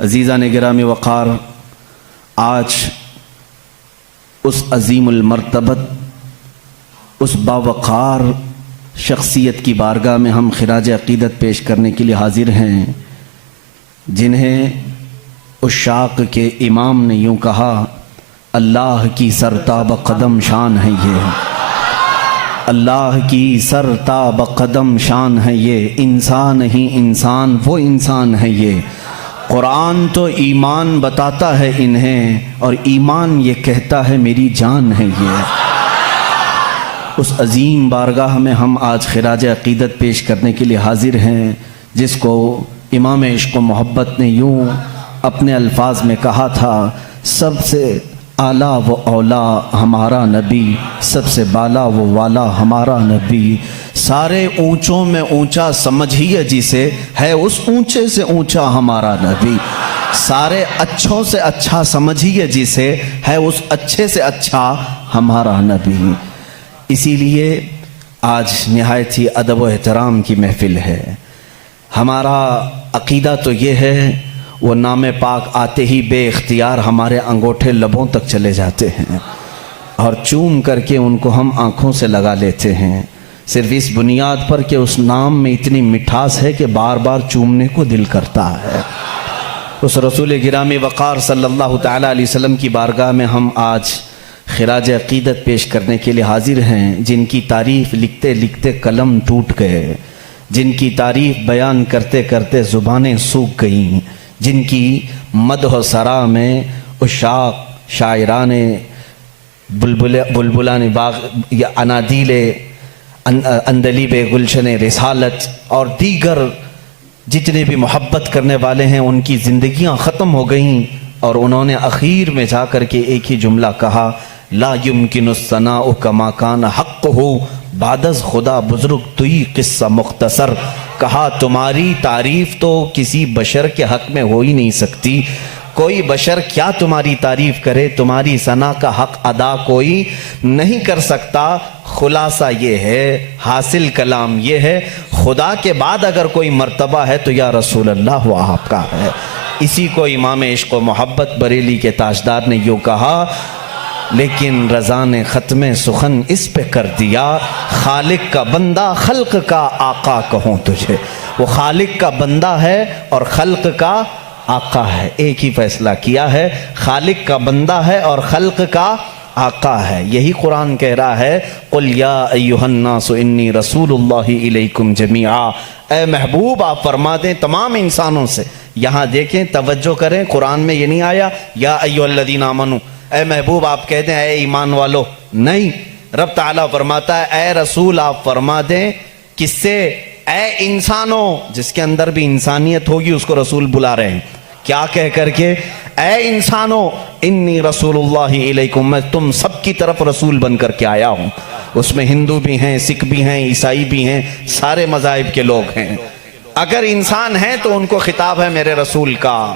عزیزان گرامی وقار، آج اس عظیم المرتبت، اس باوقار شخصیت کی بارگاہ میں ہم خراج عقیدت پیش کرنے کے لیے حاضر ہیں، جنہیں عشاق کے امام نے یوں کہا، اللہ کی سرتاب قدم شان ہے یہ، اللہ کی سرتاب قدم شان ہے یہ، انسان ہی انسان وہ انسان ہے یہ، قرآن تو ایمان بتاتا ہے انہیں اور ایمان یہ کہتا ہے میری جان ہے یہ۔ اس عظیم بارگاہ میں ہم آج خراج عقیدت پیش کرنے کے لیے حاضر ہیں، جس کو امام عشق و محبت نے یوں اپنے الفاظ میں کہا تھا، سب سے اعلیٰ و اولا ہمارا نبی، سب سے بالا و والا ہمارا نبی، سارے اونچوں میں اونچا سمجھیے جسے، ہے اس اونچے سے اونچا ہمارا نبی، سارے اچھوں سے اچھا سمجھیے جسے، ہے اس اچھے سے اچھا ہمارا نبی۔ اسی لیے آج نہایت ہی ادب و احترام کی محفل ہے۔ ہمارا عقیدہ تو یہ ہے، وہ نام پاک آتے ہی بے اختیار ہمارے انگوٹھے لبوں تک چلے جاتے ہیں اور چوم کر کے ان کو ہم آنکھوں سے لگا لیتے ہیں، صرف اس بنیاد پر کہ اس نام میں اتنی مٹھاس ہے کہ بار بار چومنے کو دل کرتا ہے۔ اس رسول گرامی وقار صلی اللہ تعالیٰ علیہ وسلم کی بارگاہ میں ہم آج خراج عقیدت پیش کرنے کے لیے حاضر ہیں، جن کی تعریف لکھتے لکھتے قلم ٹوٹ گئے، جن کی تعریف بیان کرتے کرتے زبانیں سوکھ گئیں، جن کی مدح و ثنا میں عشاق، شاعران، بلبلان باغ یا انادیل اندلیب گلشن رسالت اور دیگر جتنے بھی محبت کرنے والے ہیں، ان کی زندگیاں ختم ہو گئیں اور انہوں نے اخیر میں جا کر کے ایک ہی جملہ کہا، لا یمکن الثناء کما کان حق ہو بعد از خدا بزرگ توئی قصہ مختصر، کہا تمہاری تعریف تو کسی بشر کے حق میں ہو ہی نہیں سکتی، کوئی بشر کیا تمہاری تعریف کرے، تمہاری ثنا کا حق ادا کوئی نہیں کر سکتا۔ خلاصہ یہ ہے، حاصل کلام یہ ہے، خدا کے بعد اگر کوئی مرتبہ ہے تو یا رسول اللہ وہ آپ کا ہے۔ اسی کو امام عشق و محبت بریلی کے تاجدار نے یوں کہا، لیکن رضا نے ختم سخن اس پہ کر دیا، خالق کا بندہ خلق کا آقا کہوں تجھے۔ وہ خالق کا بندہ ہے اور خلق کا آقا ہے، ایک ہی فیصلہ کیا ہے، خالق کا بندہ ہے اور خلق کا آقا ہے۔ یہی قرآن کہہ رہا ہے، قُلْ يَا أَيُّهَا النَّاسُ إِنِّي رَسُولُ اللَّهِ إِلَيْكُمْ جَمِيعًا، اے محبوب آپ فرما دیں تمام انسانوں سے۔ یہاں دیکھیں، توجہ کریں، قرآن میں یہ نہیں آیا یا ایھا الذین آمنوا، اے محبوب آپ کہہ دیں اے ایمان والو، نہیں، رب تعالیٰ فرماتا ہے اے رسول آپ فرما دیں، کس سے؟ اے انسانوں، جس کے اندر بھی انسانیت ہوگی اس کو رسول بلا رہے ہیں، کیا کہہ کر کے؟ اے انسانوں انی رسول اللہ علیکم، میں تم سب کی طرف رسول بن کر کے آیا ہوں۔ اس میں ہندو بھی ہیں، سکھ بھی ہیں، عیسائی بھی ہیں، سارے مذاہب کے لوگ ہیں۔ اگر انسان ہیں تو ان کو خطاب ہے میرے رسول کا،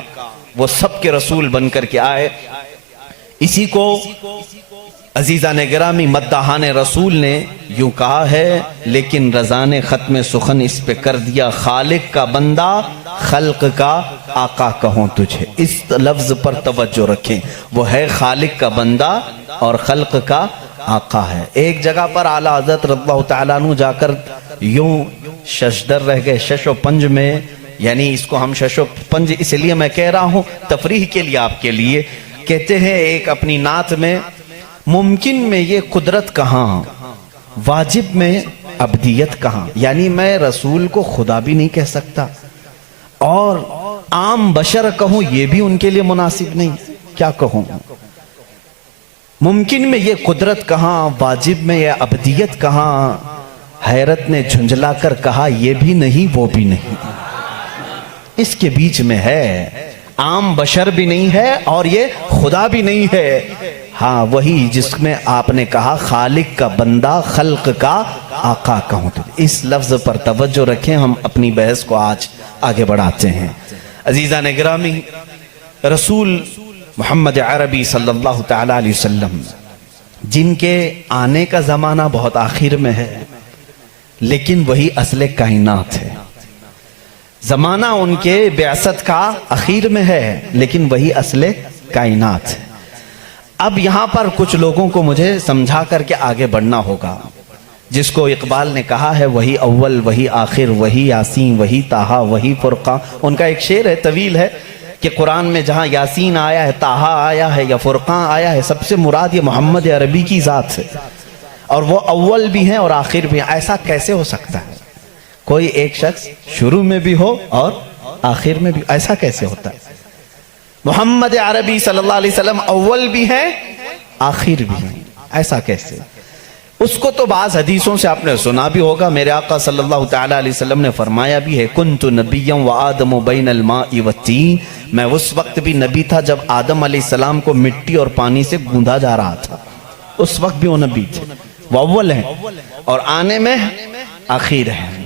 وہ سب کے رسول بن کر کے آئے۔ اسی کو عزیزان گرامی مداحان رسول نے یوں کہا ہے، لیکن رضا نے ختم سخن اس پہ کر دیا، خالق کا بندہ خلق کا آقا کہوں تجھے۔ اس لفظ پر توجہ رکھیں، وہ ہے خالق کا بندہ اور خلق کا آقا ہے۔ ایک جگہ پر اعلیٰ حضرت رضی اللہ تعالیٰ عنہ جا کر یوں ششدر رہ گئے، شش و پنج میں، یعنی اس کو ہم شش و پنج اس لیے میں کہہ رہا ہوں تفریح کے لیے آپ کے لیے، کہتے ہیں ایک اپنی نعت میں، ممکن میں یہ قدرت کہاں، واجب میں عبدیت کہاں، یعنی میں رسول کو خدا بھی نہیں کہہ سکتا اور عام بشر کہوں یہ بھی ان کے لیے مناسب نہیں، کیا کہوں؟ ممکن میں یہ قدرت کہاں، واجب میں یہ عبدیت کہاں، حیرت نے جھنجھلا کر کہا یہ بھی نہیں وہ بھی نہیں، اس کے بیچ میں ہے، عام بشر بھی نہیں ہے اور یہ خدا بھی نہیں ہے۔ ہاں وہی جس میں آپ نے کہا خالق کا بندہ خلق کا آقا کہوں تو، اس لفظ پر توجہ رکھیں، ہم اپنی بحث کو آج آگے بڑھاتے ہیں۔ عزیزان گرامی، رسول محمد عربی صلی اللہ تعالیٰ علیہ وسلم جن کے آنے کا زمانہ بہت آخر میں ہے، لیکن وہی اصل کائنات ہے۔ زمانہ ان کے بعثت کا اخیر میں ہے، لیکن وہی اصل کائنات ہے۔ اب یہاں پر کچھ لوگوں کو مجھے سمجھا کر کے آگے بڑھنا ہوگا، جس کو اقبال نے کہا ہے وہی اول وہی آخر وہی یاسین وہی طٰہٰ وہی فرقان۔ ان کا ایک شعر ہے، طویل ہے، کہ قرآن میں جہاں یاسین آیا ہے، طٰہٰ آیا ہے یا فرقان آیا ہے، سب سے مراد یہ محمد عربی کی ذات ہے، اور وہ اول بھی ہیں اور آخر بھی ہیں۔ ایسا کیسے ہو سکتا ہے؟ کوئی ایک شخص شروع میں بھی ہو اور آخر میں بھی، ایسا کیسے ہوتا ہے؟ محمد عربی صلی اللہ علیہ وسلم اول بھی ہیں آخر بھی ہیں، ایسا کیسے؟ اس کو تو بعض حدیثوں سے آپ نے سنا بھی ہوگا، میرے آقا صلی اللہ تعالیٰ علیہ وسلم نے فرمایا بھی ہے، کنت نبیا وآدم بین الماء والطین، میں اس وقت بھی نبی تھا جب آدم علیہ السلام کو مٹی اور پانی سے گوندھا جا رہا تھا، اس وقت بھی وہ نبی تھے، وہ اول ہیں اور آنے میں آخر ہیں۔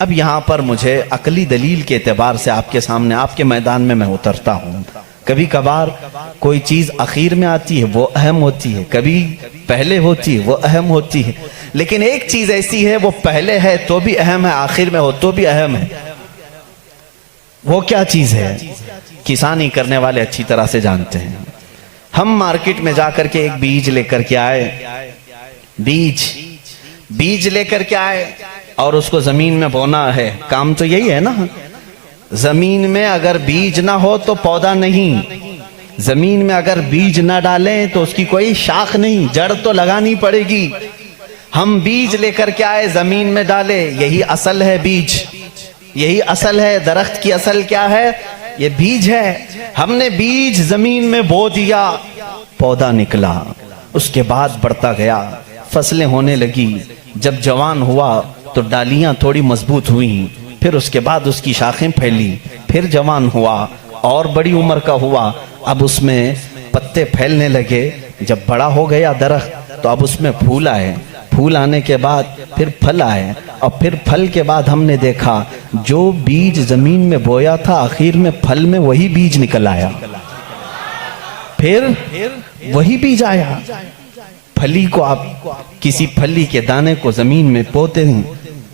اب یہاں پر مجھے عقلی دلیل کے اعتبار سے آپ کے سامنے، آپ کے میدان میں اترتا ہوں۔ کبھی کبھار کوئی چیز اخیر میں آتی ہے وہ اہم ہوتی ہے، کبھی پہلے ہوتی ہے وہ اہم ہوتی ہے، لیکن ایک چیز ایسی ہے وہ پہلے ہے تو بھی اہم ہے، آخر میں ہو تو بھی اہم ہے۔ وہ کیا چیز ہے؟ کسانی کرنے والے اچھی طرح سے جانتے ہیں۔ ہم مارکیٹ میں جا کر کے ایک بیج لے کر کے آئے، بیج لے کر کے آئے اور اس کو زمین میں بونا ہے، کام تو یہی ہے نا۔ زمین میں اگر بیج نہ ہو تو پودا نہیں، زمین میں اگر بیج نہ ڈالیں تو اس کی کوئی شاخ نہیں، جڑ تو لگانی پڑے گی۔ ہم بیج لے کر کے آئے، زمین میں ڈالے، یہی اصل ہے بیج، یہی اصل ہے۔ درخت کی اصل کیا ہے؟ یہ بیج ہے۔ ہم نے بیج زمین میں بو دیا، پودا نکلا، اس کے بعد بڑھتا گیا، فصلیں ہونے لگی، جب جوان ہوا تو ڈالیاں تھوڑی مضبوط ہوئیں، پھر اس کے بعد اس کی شاخیں پھیلی، پھر جوان ہوا اور بڑی عمر کا ہوا، اب اس میں پتے پھیلنے لگے، جب بڑا ہو گیا درخت تو اب اس میں پھول آئے، پھول آنے کے بعد پھر پھل آئے، اور پھر پھل کے بعد ہم نے دیکھا جو بیج زمین میں بویا تھا آخر میں پھل میں وہی بیج نکل آیا، پھر وہی بیج آیا۔ پھلی کو آپ کسی پھلی کے دانے کو زمین میں بوتے ہیں،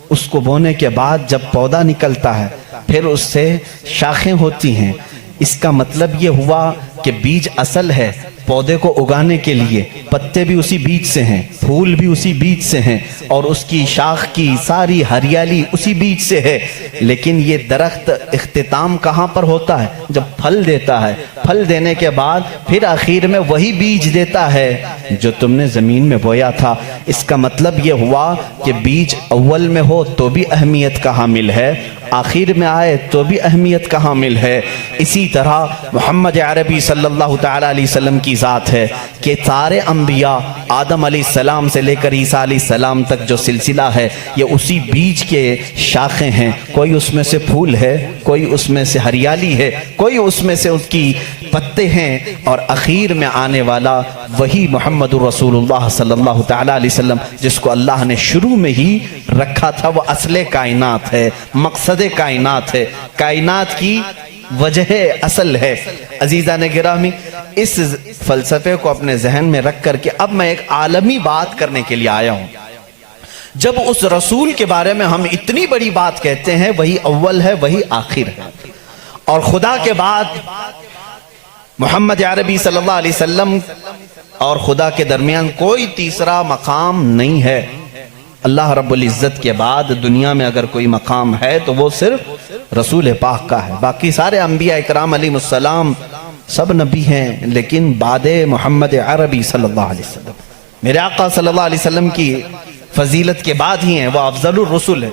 اس کو بونے کے بعد جب پودا نکلتا ہے پھر اس سے شاخیں ہوتی ہیں۔ اس کا مطلب یہ ہوا کہ بیج اصل ہے، پودے کو اگانے کے لیے پتے بھی اسی بیج سے ہیں، پھول بھی اسی بیج سے ہیں، اور اس کی شاخ کی ساری ہریالی اسی بیج سے ہے۔ لیکن یہ درخت اختتام کہاں پر ہوتا ہے؟ جب پھل دیتا ہے، پھل دینے کے بعد پھر آخر میں وہی بیج دیتا ہے جو تم نے زمین میں بویا تھا۔ اس کا مطلب یہ ہوا کہ بیج اول میں ہو تو بھی اہمیت کا حامل ہے، آخر میں آئے تو بھی اہمیت کا حامل ہے۔ اسی طرح محمد عربی صلی اللہ تعالیٰ علیہ وسلم کی ذات ہے کہ سارے انبیاء آدم علیہ السلام سے لے کر عیسیٰ علیہ السلام تک جو سلسلہ ہے یہ اسی بیج کے شاخیں ہیں، کوئی اس میں سے پھول ہے، کوئی اس میں سے ہریالی ہے، کوئی اس میں سے اس کی پتے ہیں، اور اخیر میں آنے والا وہی محمد رسول اللہ صلی اللہ تعالیٰ علیہ وسلم جس کو اللہ نے شروع میں ہی رکھا تھا۔ وہ اصل کائنات ہے، مقصد کائنات ہے، کائنات کی وجہ اصل ہے۔ عزیزان گرامی، اس فلسفے کو اپنے ذہن میں رکھ کر کے اب میں ایک عالمی بات کرنے کے لیے آیا ہوں۔ جب اس رسول کے بارے میں ہم اتنی بڑی بات کہتے ہیں، وہی اول ہے وہی آخر ہے، اور خدا کے بعد محمد عربی صلی اللہ علیہ وسلم اور خدا کے درمیان کوئی تیسرا مقام نہیں ہے۔ اللہ رب العزت کے بعد دنیا میں اگر کوئی مقام ہے تو وہ صرف رسول پاک کا ہے۔ باقی سارے انبیاء اکرام علیہ السلام سب نبی ہیں، لیکن بعد محمد عربی صلی اللہ علیہ وسلم، میرے آقا صلی اللہ علیہ وسلم کی فضیلت کے بعد ہی ہیں، وہ افضل الرسل ہے۔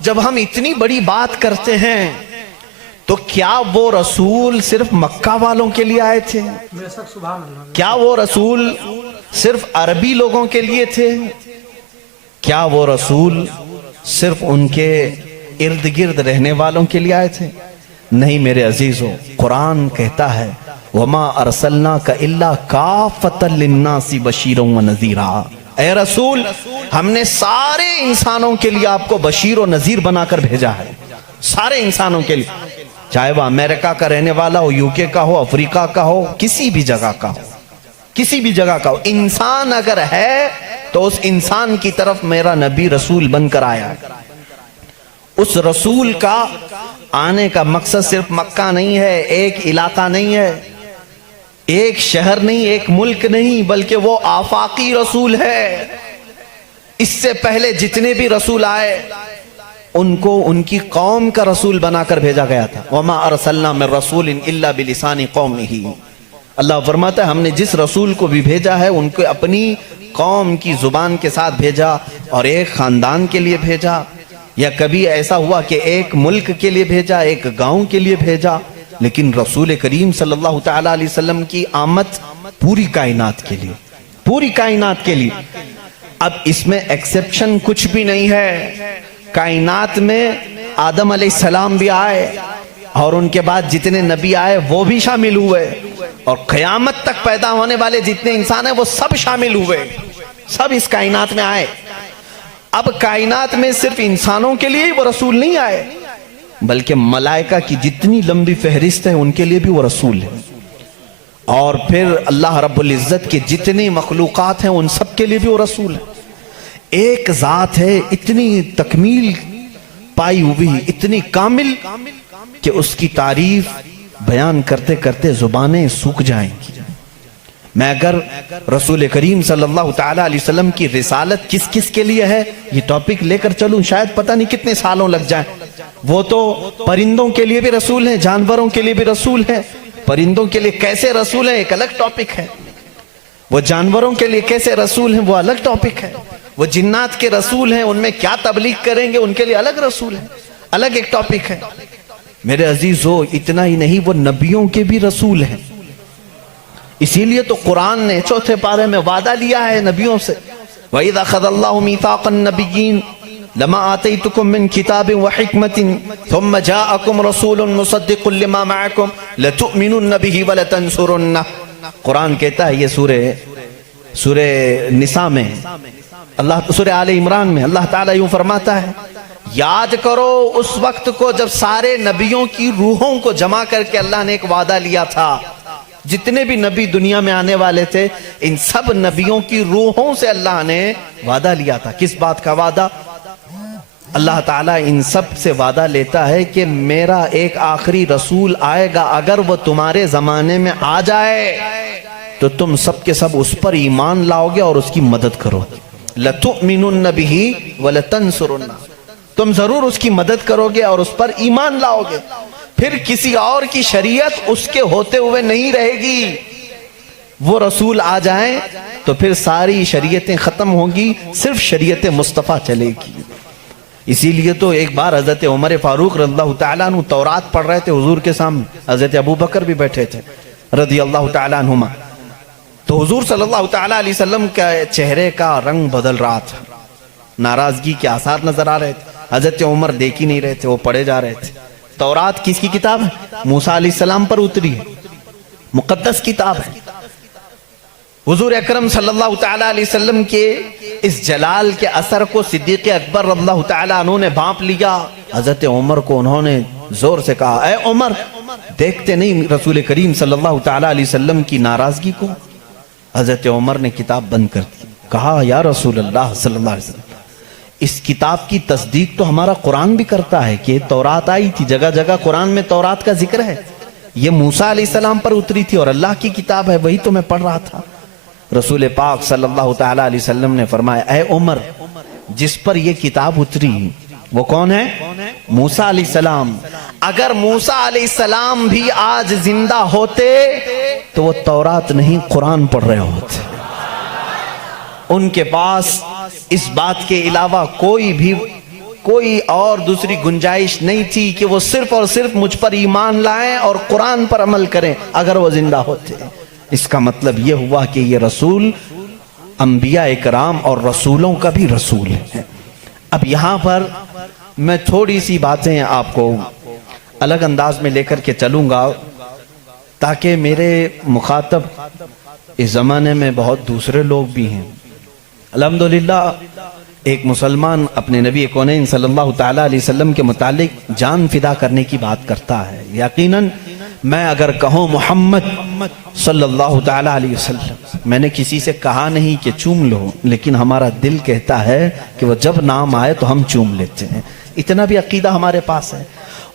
جب ہم اتنی بڑی بات کرتے ہیں تو کیا وہ رسول صرف مکہ والوں کے لیے آئے تھے؟ کیا وہ رسول صرف عربی لوگوں کے لیے تھے؟ کیا وہ رسول صرف ان کے ارد گرد رہنے والوں کے لیے آئے تھے؟ نہیں میرے عزیزو، قرآن کہتا ہے وَمَا أَرْسَلْنَاكَ إِلَّا كَافَةً لِلنَّاسِ بَشِيرًا وَنَذِيرًا، اے رسول ہم نے سارے انسانوں کے لیے آپ کو بشیر و نذیر بنا کر بھیجا ہے، سارے انسانوں کے لیے، چاہے وہ امریکہ کا رہنے والا ہو، یوکے کا ہو، افریقہ کا ہو، کسی بھی جگہ کا ہو، کسی بھی جگہ کا ہو، انسان اگر ہے تو اس انسان کی طرف میرا نبی رسول بن کر آیا ہے۔ اس رسول کا آنے کا مقصد صرف مکہ نہیں ہے، ایک علاقہ نہیں ہے، ایک شہر نہیں، ایک ملک نہیں، بلکہ وہ آفاقی رسول ہے۔ اس سے پہلے جتنے بھی رسول آئے ان کو ان کی قوم کا رسول بنا کر بھیجا گیا تھا۔ وَمَا أَرْسَلْنَا مِن رَّسُولٍ إِلَّا بِلِسَانِ قَوْمِهِ۔ اللہ فرماتا ہے ہم نے جس رسول کو بھی بھیجا ہے ان کو اپنی قوم کی زبان کے ساتھ بھیجا، اور ایک خاندان کے لیے بھیجا، یا کبھی ایسا ہوا کہ ایک ملک کے لیے بھیجا، ایک گاؤں کے لیے بھیجا، لیکن رسول کریم صلی اللہ تعالی علیہ وسلم کی آمد پوری کائنات کے لیے، پوری کائنات کے لیے۔ اب اس میں ایکسپشن کچھ بھی نہیں ہے۔ کائنات میں آدم علیہ السلام بھی آئے، اور ان کے بعد جتنے نبی آئے وہ بھی شامل ہوئے، اور قیامت تک پیدا ہونے والے جتنے انسان ہیں وہ سب شامل ہوئے، سب اس کائنات میں آئے۔ اب کائنات میں صرف انسانوں کے لیے وہ رسول نہیں آئے، بلکہ ملائکہ کی جتنی لمبی فہرست ہے ان کے لیے بھی وہ رسول ہے، اور پھر اللہ رب العزت کے جتنی مخلوقات ہیں ان سب کے لیے بھی وہ رسول ہے۔ ایک ذات ہے اتنی تکمیل پائی ہوئی، اتنی کامل کہ اس کی تعریف بیان کرتے کرتے زبانیں سوکھ جائیں گی۔ میں اگر رسول کریم صلی اللہ تعالی علیہ وسلم کی رسالت کس کس کے لیے ہے یہ ٹاپک لے کر چلوں، شاید پتہ نہیں کتنے سالوں لگ جائیں۔ وہ تو پرندوں کے لیے بھی رسول ہیں، جانوروں کے لیے بھی رسول ہیں۔ پرندوں کے لیے کیسے رسول ہیں ایک الگ ٹاپک ہے، وہ جانوروں کے لیے کیسے رسول ہیں وہ الگ ٹاپک ہے، وہ جنات کے رسول ہیں ان میں کیا تبلیغ کریں گے ان کے لیے الگ رسول ہے، الگ ایک ٹاپک ہے۔ میرے عزیزو اتنا ہی نہیں، وہ نبیوں کے بھی رسول ہیں۔ اسی لیے تو قرآن نے چوتھے پارے میں وعدہ لیا ہے نبیوں سے، وَإِذَا أَخَذَ اللَّهُ مِيثَاقَ النَّبِيِّينَ لَمَا آتَيْتُكُم مِّن كِتَابٍ وَحِكْمَةٍ ثُمَّ جَاءَكُمْ رَسُولٌ مُصَدِّقٌ لِّمَا مَعَكُمْ لَتُؤْمِنُنَّ بِهِ وَلَتَنصُرُنَّهُ۔ قرآن کہتا ہے یہ سورہ نساء میں، سورہ آل عمران میں اللہ تعالیٰ یوں فرماتا ہے، یاد کرو اس وقت کو جب سارے نبیوں کی روحوں کو جمع کر کے اللہ نے ایک وعدہ لیا تھا۔ جتنے بھی نبی دنیا میں آنے والے تھے ان سب نبیوں کی روحوں سے اللہ نے وعدہ لیا تھا۔ کس بات کا وعدہ؟ اللہ تعالیٰ ان سب سے وعدہ لیتا ہے کہ میرا ایک آخری رسول آئے گا، اگر وہ تمہارے زمانے میں آ جائے تو تم سب کے سب اس پر ایمان لاؤ گے اور اس کی مدد کرو گے۔ لَتُؤْمِنُنَّ بِهِ وَلَتَنْصُرُنَّهُ، تم ضرور اس کی مدد کرو گے اور اس پر ایمان لاؤ گے۔ پھر کسی اور کی شریعت اس کے ہوتے ہوئے نہیں رہے گی، وہ رسول آ جائیں تو پھر ساری شریعتیں ختم ہوں گی، صرف شریعت مصطفیٰ چلے گی۔ اسی لیے تو ایک بار حضرت عمر فاروق رضی اللہ تعالیٰ عنہ تورات پڑھ رہے تھے حضور کے سامنے، حضرت ابو بکر بھی بیٹھے تھے رضی اللہ تعالیٰ عنہما، تو حضور صلی اللہ تعالیٰ علیہ وسلم کا چہرے کا رنگ بدل رہا تھا، ناراضگی کے آثار نظر آ رہے تھے۔ حضرت عمر دیکھ ہی نہیں رہے تھے، وہ پڑھے جا رہے تھے۔ تورات کس کی کتاب ہے؟ موسیٰ علیہ السلام پر اتری ہے، مقدس کتاب ہے۔ حضور اکرم صلی اللہ تعالیٰ علیہ وسلم کے اس جلال کے اثر کو صدیق اکبر رضی اللہ تعالیٰ عنہ نے بانپ لیا۔ حضرت عمر کو انہوں نے زور سے کہا، اے عمر دیکھتے نہیں رسول کریم صلی اللہ تعالیٰ علیہ وسلم کی ناراضگی کو؟ حضرت عمر نے کتاب بند کر دی، کہا یا رسول اللہ صلی اللہ علیہ وسلم اس کتاب کی تصدیق تو ہمارا قرآن بھی کرتا ہے کہ تورات آئی تھی، جگہ جگہ قرآن میں تورات کا ذکر ہے، یہ موسیٰ علیہ السلام پر اتری تھی اور اللہ کی کتاب ہے، وہی تو میں پڑھ رہا تھا۔ رسول پاک صلی اللہ تعالیٰ علیہ وسلم نے فرمایا، اے عمر جس پر یہ کتاب اتری وہ کون ہے؟ موسیٰ علیہ السلام۔ اگر موسیٰ علیہ السلام بھی آج زندہ ہوتے تو وہ تورات نہیں قرآن پڑھ رہے ہوتے۔ ان کے پاس اس بات کے علاوہ کوئی اور دوسری گنجائش نہیں تھی کہ وہ صرف اور صرف مجھ پر ایمان لائیں اور قرآن پر عمل کریں اگر وہ زندہ ہوتے۔ اس کا مطلب یہ ہوا کہ یہ رسول انبیاء اکرام اور رسولوں کا بھی رسول ہے۔ اب یہاں پر میں تھوڑی سی باتیں آپ کو الگ انداز میں لے کر کے چلوں گا تاکہ میرے مخاطب اس زمانے میں بہت دوسرے لوگ بھی ہیں۔ الحمدللہ ایک مسلمان اپنے نبی کونین صلی اللہ تعالیٰ علیہ وسلم کے متعلق جان فدا کرنے کی بات کرتا ہے۔ یقیناً میں اگر کہوں محمد صلی اللہ تعالیٰ علیہ وسلم، میں نے کسی سے کہا نہیں کہ چوم لو، لیکن ہمارا دل کہتا ہے کہ وہ جب نام آئے تو ہم چوم لیتے ہیں، اتنا بھی عقیدہ ہمارے پاس ہے۔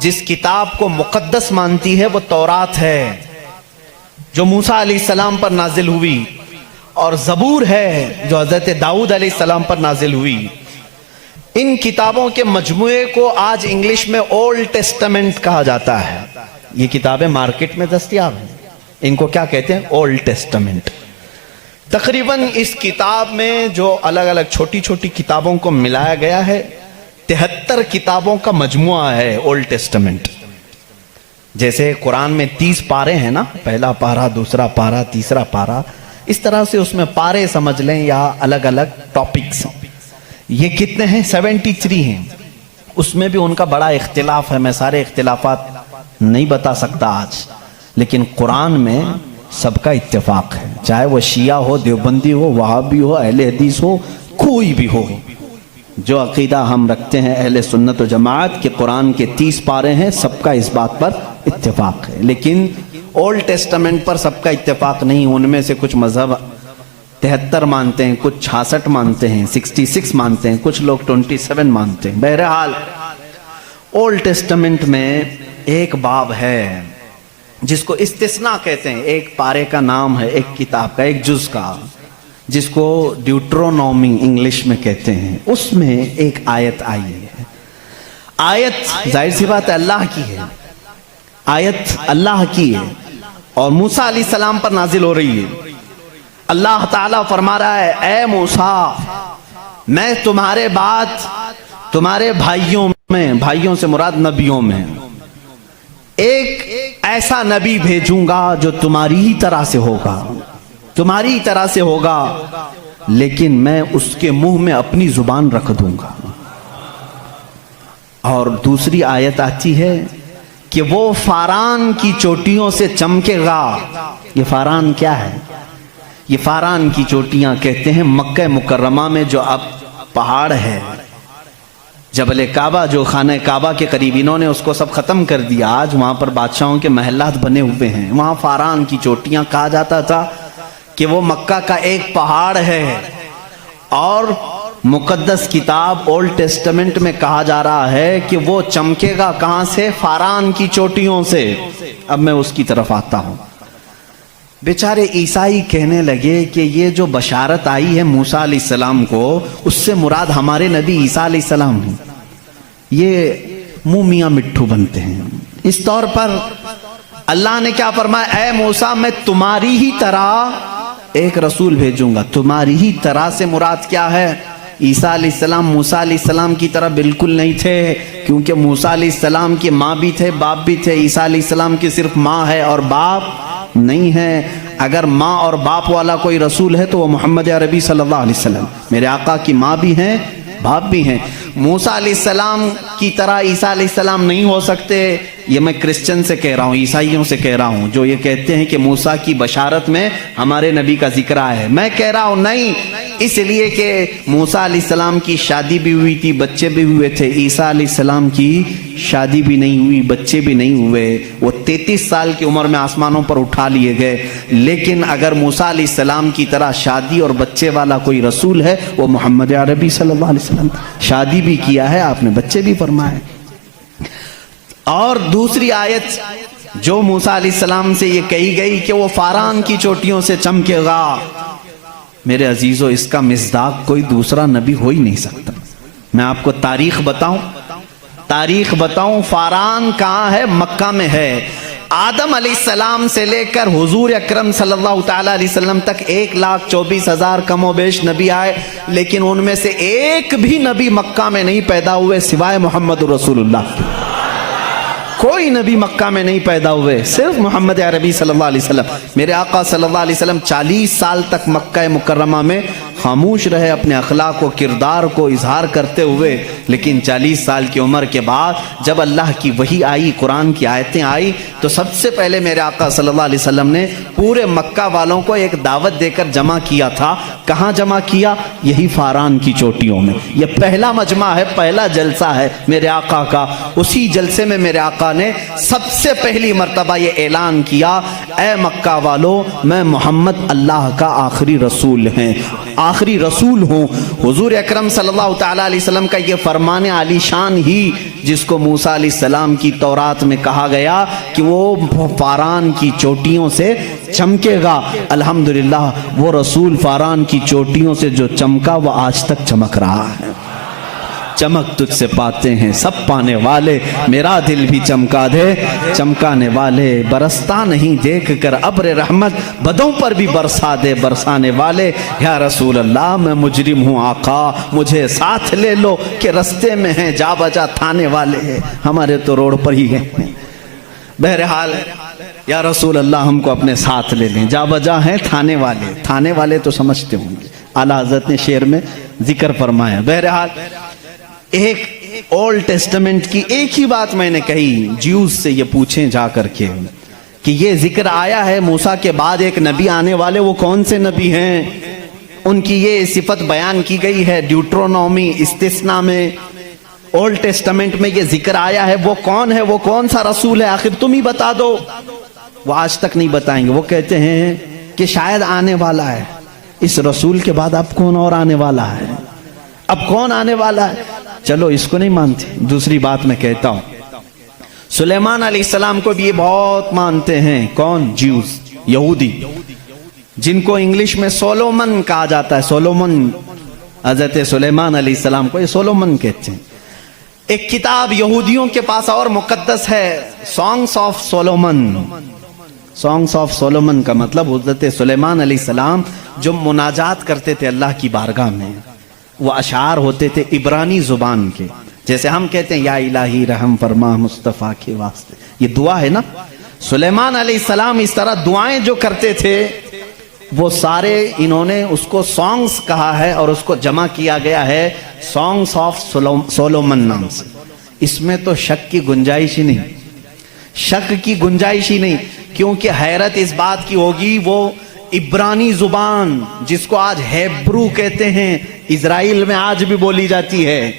جس کتاب کو مقدس مانتی ہے وہ تورات ہے جو موسیٰ علیہ السلام پر نازل ہوئی، اور زبور ہے جو حضرت داؤد علیہ السلام پر نازل ہوئی۔ ان کتابوں کے مجموعے کو آج انگلش میں اولڈ ٹیسٹمنٹ کہا جاتا ہے۔ یہ کتابیں مارکیٹ میں دستیاب ہیں، ان کو کیا کہتے ہیں؟ Old testament. تقریباً اس کتاب میں جو الگ الگ چھوٹی چھوٹی کتابوں کو ملایا گیا ہے 73 کتابوں کا مجموعہ ہے اولڈ ٹیسٹمنٹ۔ جیسے قرآن میں 30 پارے ہیں نا، پہلا پارا، دوسرا پارا، تیسرا پارا، اس طرح سے اس میں پارے سمجھ لیں یا الگ الگ ٹاپکس۔ یہ کتنے ہیں؟ 73 ہیں۔ اس میں بھی ان کا بڑا اختلاف ہے، میں سارے اختلافات نہیں بتا سکتا آج، لیکن قرآن میں سب کا اتفاق ہے، چاہے وہ شیعہ ہو، دیوبندی ہو، وہابی ہو، اہل حدیث ہو، کوئی بھی ہو۔ جو عقیدہ ہم رکھتے ہیں اہل سنت و جماعت کہ قرآن کے 30 پارے ہیں، سب کا اس بات پر اتفاق ہے۔ لیکن اولڈ ٹیسٹمنٹ پر سب کا اتفاق نہیں، ان میں سے کچھ مذہب 73 مانتے ہیں، کچھ 66 مانتے ہیں، 66 مانتے ہیں، کچھ لوگ 27 مانتے ہیں۔ بہرحال اولڈ ٹیسٹمنٹ میں ایک باب ہے جس کو استثناء کہتے ہیں، ایک پارے کا نام ہے، ایک کتاب کا، ایک جز کا، جس کو ڈیوٹرونومی انگلش میں کہتے ہیں۔ اس میں ایک آیت آئی ہے۔ آیت ظاہر سی بات ہے اللہ کی ہے، آیت اللہ کی ہے اور موسیٰ علیہ السلام پر نازل ہو رہی ہے۔ اللہ تعالیٰ فرما رہا ہے، اے موسیٰ، میں تمہارے بعد تمہارے بھائیوں میں، بھائیوں سے مراد نبیوں میں، ایک ایسا نبی بھیجوں گا جو تمہاری ہی طرح سے ہوگا، تمہاری ہی طرح سے ہوگا، لیکن میں اس کے منہ میں اپنی زبان رکھ دوں گا۔ اور دوسری آیت آتی ہے کہ وہ فاران کی چوٹیوں سے چمکے گا۔ یہ فاران کیا ہے؟ یہ فاران کی چوٹیاں کہتے ہیں مکہ مکرمہ میں جو اب پہاڑ ہے، جبل کعبہ جو خانہ کعبہ کے قریب، انہوں نے اس کو سب ختم کر دیا، آج وہاں پر بادشاہوں کے محلات بنے ہوئے ہیں۔ وہاں فاران کی چوٹیاں کہا جاتا تھا کہ وہ مکہ کا ایک پہاڑ ہے، اور مقدس کتاب اولڈ ٹیسٹمنٹ میں کہا جا رہا ہے کہ وہ چمکے گا کہاں سے؟ فاران کی چوٹیوں سے۔ اب میں اس کی طرف آتا ہوں۔ بیچارے عیسائی کہنے لگے کہ یہ جو بشارت آئی ہے موسیٰ علیہ السلام کو، اس سے مراد ہمارے نبی عیسیٰ علیہ السلام ہیں۔ یہ منہ میاں مٹھو بنتے ہیں۔ اس طور پر اللہ نے کیا فرمایا؟ اے موسیٰ، میں تمہاری ہی طرح ایک رسول بھیجوں گا۔ تمہاری ہی طرح سے مراد کیا ہے؟ عیسیٰ علیہ السلام موسیٰ علیہ السلام کی طرح بالکل نہیں تھے، کیونکہ موسیٰ علیہ السلام کی ماں بھی تھے، باپ بھی تھے۔ عیسیٰ علیہ السلام کی صرف ماں ہے اور باپ نہیں ہے۔ اگر ماں اور باپ والا کوئی رسول ہے تو وہ محمد عربی صلی اللہ علیہ وسلم، میرے آقا کی ماں بھی ہیں، باپ بھی ہیں۔ موسیٰ علیہ السلام کی طرح عیسیٰ علیہ السلام نہیں ہو سکتے۔ یہ میں کرسچن سے کہہ رہا ہوں، عیسائیوں سے کہہ رہا ہوں، جو یہ کہتے ہیں کہ موسیٰ کی بشارت میں ہمارے نبی کا ذکر آیا ہے۔ میں کہہ رہا ہوں نہیں، اس لیے کہ موسیٰ علیہ السلام کی شادی بھی ہوئی تھی، بچے بھی ہوئے تھے۔ عیسیٰ علیہ السلام کی شادی بھی نہیں ہوئی، بچے بھی نہیں ہوئے، وہ 33 سال کی عمر میں آسمانوں پر اٹھا لیے گئے۔ لیکن اگر موسیٰ علیہ السلام کی طرح شادی اور بچے والا کوئی رسول ہے، وہ محمد عربی صلی اللہ علیہ وسلم، شادی بھی کیا ہے آپ نے، بچے بھی فرمائے۔ اور دوسری آیت جو موسیٰ علیہ السلام سے یہ کہی گئی کہ وہ فاران کی چوٹیوں سے چمکے گا، میرے عزیزو اس کا مصداق کوئی دوسرا نبی ہو ہی نہیں سکتا۔ میں آپ کو تاریخ بتاؤں، فاران کہاں ہے؟ مکہ میں ہے۔ آدم علیہ السلام سے لے کر حضور اکرم صلی اللہ تعالیٰ علیہ وسلم تک 1,24,000 کم و بیش نبی آئے، لیکن ان میں سے ایک بھی نبی مکہ میں نہیں پیدا ہوئے سوائے محمد رسول اللہ۔ کوئی نبی مکہ میں نہیں پیدا ہوئے، صرف محمد عربی صلی اللہ علیہ وسلم۔ میرے آقا صلی اللہ علیہ وسلم 40 سال تک مکہ مکرمہ میں خاموش رہے، اپنے اخلاق و کردار کو اظہار کرتے ہوئے، لیکن 40 سال کی عمر کے بعد جب اللہ کی وحی آئی، قرآن کی آیتیں آئی، تو سب سے پہلے میرے آقا صلی اللہ علیہ وسلم نے پورے مکہ والوں کو ایک دعوت دے کر جمع کیا تھا۔ کہاں جمع کیا؟ یہی فاران کی چوٹیوں میں۔ یہ پہلا مجمع ہے، پہلا جلسہ ہے میرے آقا کا۔ اسی جلسے میں میرے آقا نے سب سے پہلی مرتبہ یہ اعلان کیا، اے مکہ والو، میں محمد اللہ کا آخری رسول ہوں۔ حضور اکرم صلی اللہ تعالیٰ علیہ وسلم کا یہ فرمان عالی شان ہی جس کو موسیٰ علیہ السلام کی تورات میں کہا گیا کہ وہ فاران کی چوٹیوں سے چمکے گا، الحمدللہ وہ رسول فاران کی چوٹیوں سے جو چمکا وہ آج تک چمک رہا ہے۔ چمک تجھ سے پاتے ہیں سب پانے والے، میرا دل بھی چمکا دے چمکانے والے، برستا نہیں دیکھ کر ابر رحمت، بدوں پر بھی برسا دے برسانے والے۔ یا رسول اللہ میں مجرم ہوں آقا، مجھے ساتھ لے لو کہ رستے میں ہیں جا بجا تھانے والے، ہمارے تو روڈ پر ہی ہیں۔ بہرحال یا رسول اللہ ہم کو اپنے ساتھ لے لیں، جا بجا ہیں تھانے والے، تھانے والے تو سمجھتے ہوں گے، اعلیٰ حضرت نے شعر میں ذکر فرمایا۔ بہرحال ایک اولڈ ٹیسٹمنٹ کی ایک ہی بات میں نے کہی، جیوز سے یہ پوچھیں جا کر کے کہ یہ ذکر آیا ہے موسیٰ کے بعد ایک نبی آنے والے، وہ کون سے نبی ہیں؟ ان کی یہ صفت بیان کی گئی ہے ڈیوٹرونومی استثناء میں، اولڈ ٹیسٹمنٹ میں یہ ذکر آیا ہے، وہ کون ہے، وہ کون سا رسول ہے، آخر تم ہی بتا دو۔ وہ آج تک نہیں بتائیں گے، وہ کہتے ہیں کہ شاید آنے والا ہے، اس رسول کے بعد اب کون اور آنے والا ہے، اب کون آنے والا ہے؟ چلو اس کو نہیں مانتے، دوسری بات میں کہتا ہوں، سلیمان علیہ السلام کو بھی یہ بہت مانتے ہیں۔ کون؟ جیوز، یہودی، جن کو انگلش میں سولومن کہا جاتا ہے، سولومن، حضرت سلیمان علیہ السلام کو یہ سولومن کہتے ہیں۔ ایک کتاب یہودیوں کے پاس اور مقدس ہے، songs of Solomon. Songs of Solomon کا مطلب حضرت سلیمان علیہ السلام جو مناجات کرتے تھے اللہ کی بارگاہ میں، وہ اشعار ہوتے تھے عبرانی زبان کے، جیسے ہم کہتے ہیں یا الہی رحم فرما مصطفیٰ کے واسطے، یہ دعا ہے نا۔ سلیمان علیہ السلام اس طرح دعائیں جو کرتے تھے وہ سارے انہوں نے اس کو سانگز کہا ہے، اور اس کو جمع کیا گیا ہے سانگس آف سولومن نام سے۔ اس میں تو شک کی گنجائش ہی نہیں، شک کی گنجائش ہی نہیں، کیونکہ حیرت اس بات کی ہوگی وہ عبرانی زبان جس کو آج ہیبرو کہتے ہیں، اسرائیل میں آج بھی بولی جاتی ہے۔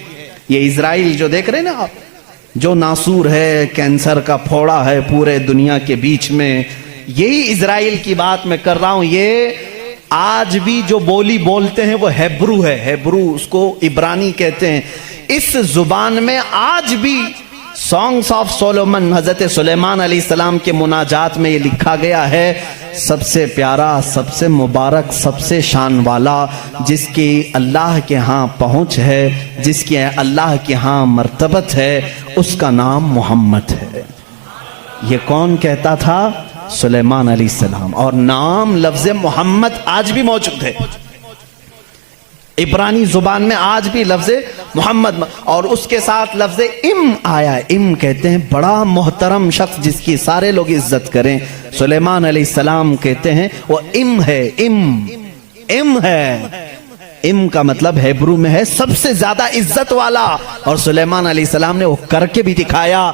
یہ اسرائیل جو دیکھ رہے ہیں نا آپ، جو ناسور ہے، کینسر کا پھوڑا ہے پورے دنیا کے بیچ میں، یہی اسرائیل کی بات میں کر رہا ہوں۔ یہ آج بھی جو بولی بولتے ہیں وہ ہیبرو ہے، ہیبرو اس کو عبرانی کہتے ہیں۔ اس زبان میں آج بھی سانگس آف سولومن، حضرت سلیمان علیہ السلام کے مناجات میں یہ لکھا گیا ہے، سب سے پیارا، سب سے مبارک، سب سے شان والا، جس کی اللہ کے ہاں پہنچ ہے، جس کی اللہ کے ہاں مرتبت ہے، اس کا نام محمد ہے۔ یہ کون کہتا تھا؟ سلیمان علیہ السلام۔ اور نام لفظ محمد آج بھی موجود ہے عبرانی زبان میں، آج بھی لفظ محمد، اور اس کے ساتھ لفظ ام آیا ہے۔ ام کہتے ہیں بڑا محترم شخص جس کی سارے لوگ عزت کریں، سلیمان علیہ السلام کہتے ہیں وہ ام ہے، ام ہے۔ ام کا مطلب ہیبرو میں ہے سب سے زیادہ عزت والا، اور سلیمان علیہ السلام نے وہ کر کے بھی دکھایا۔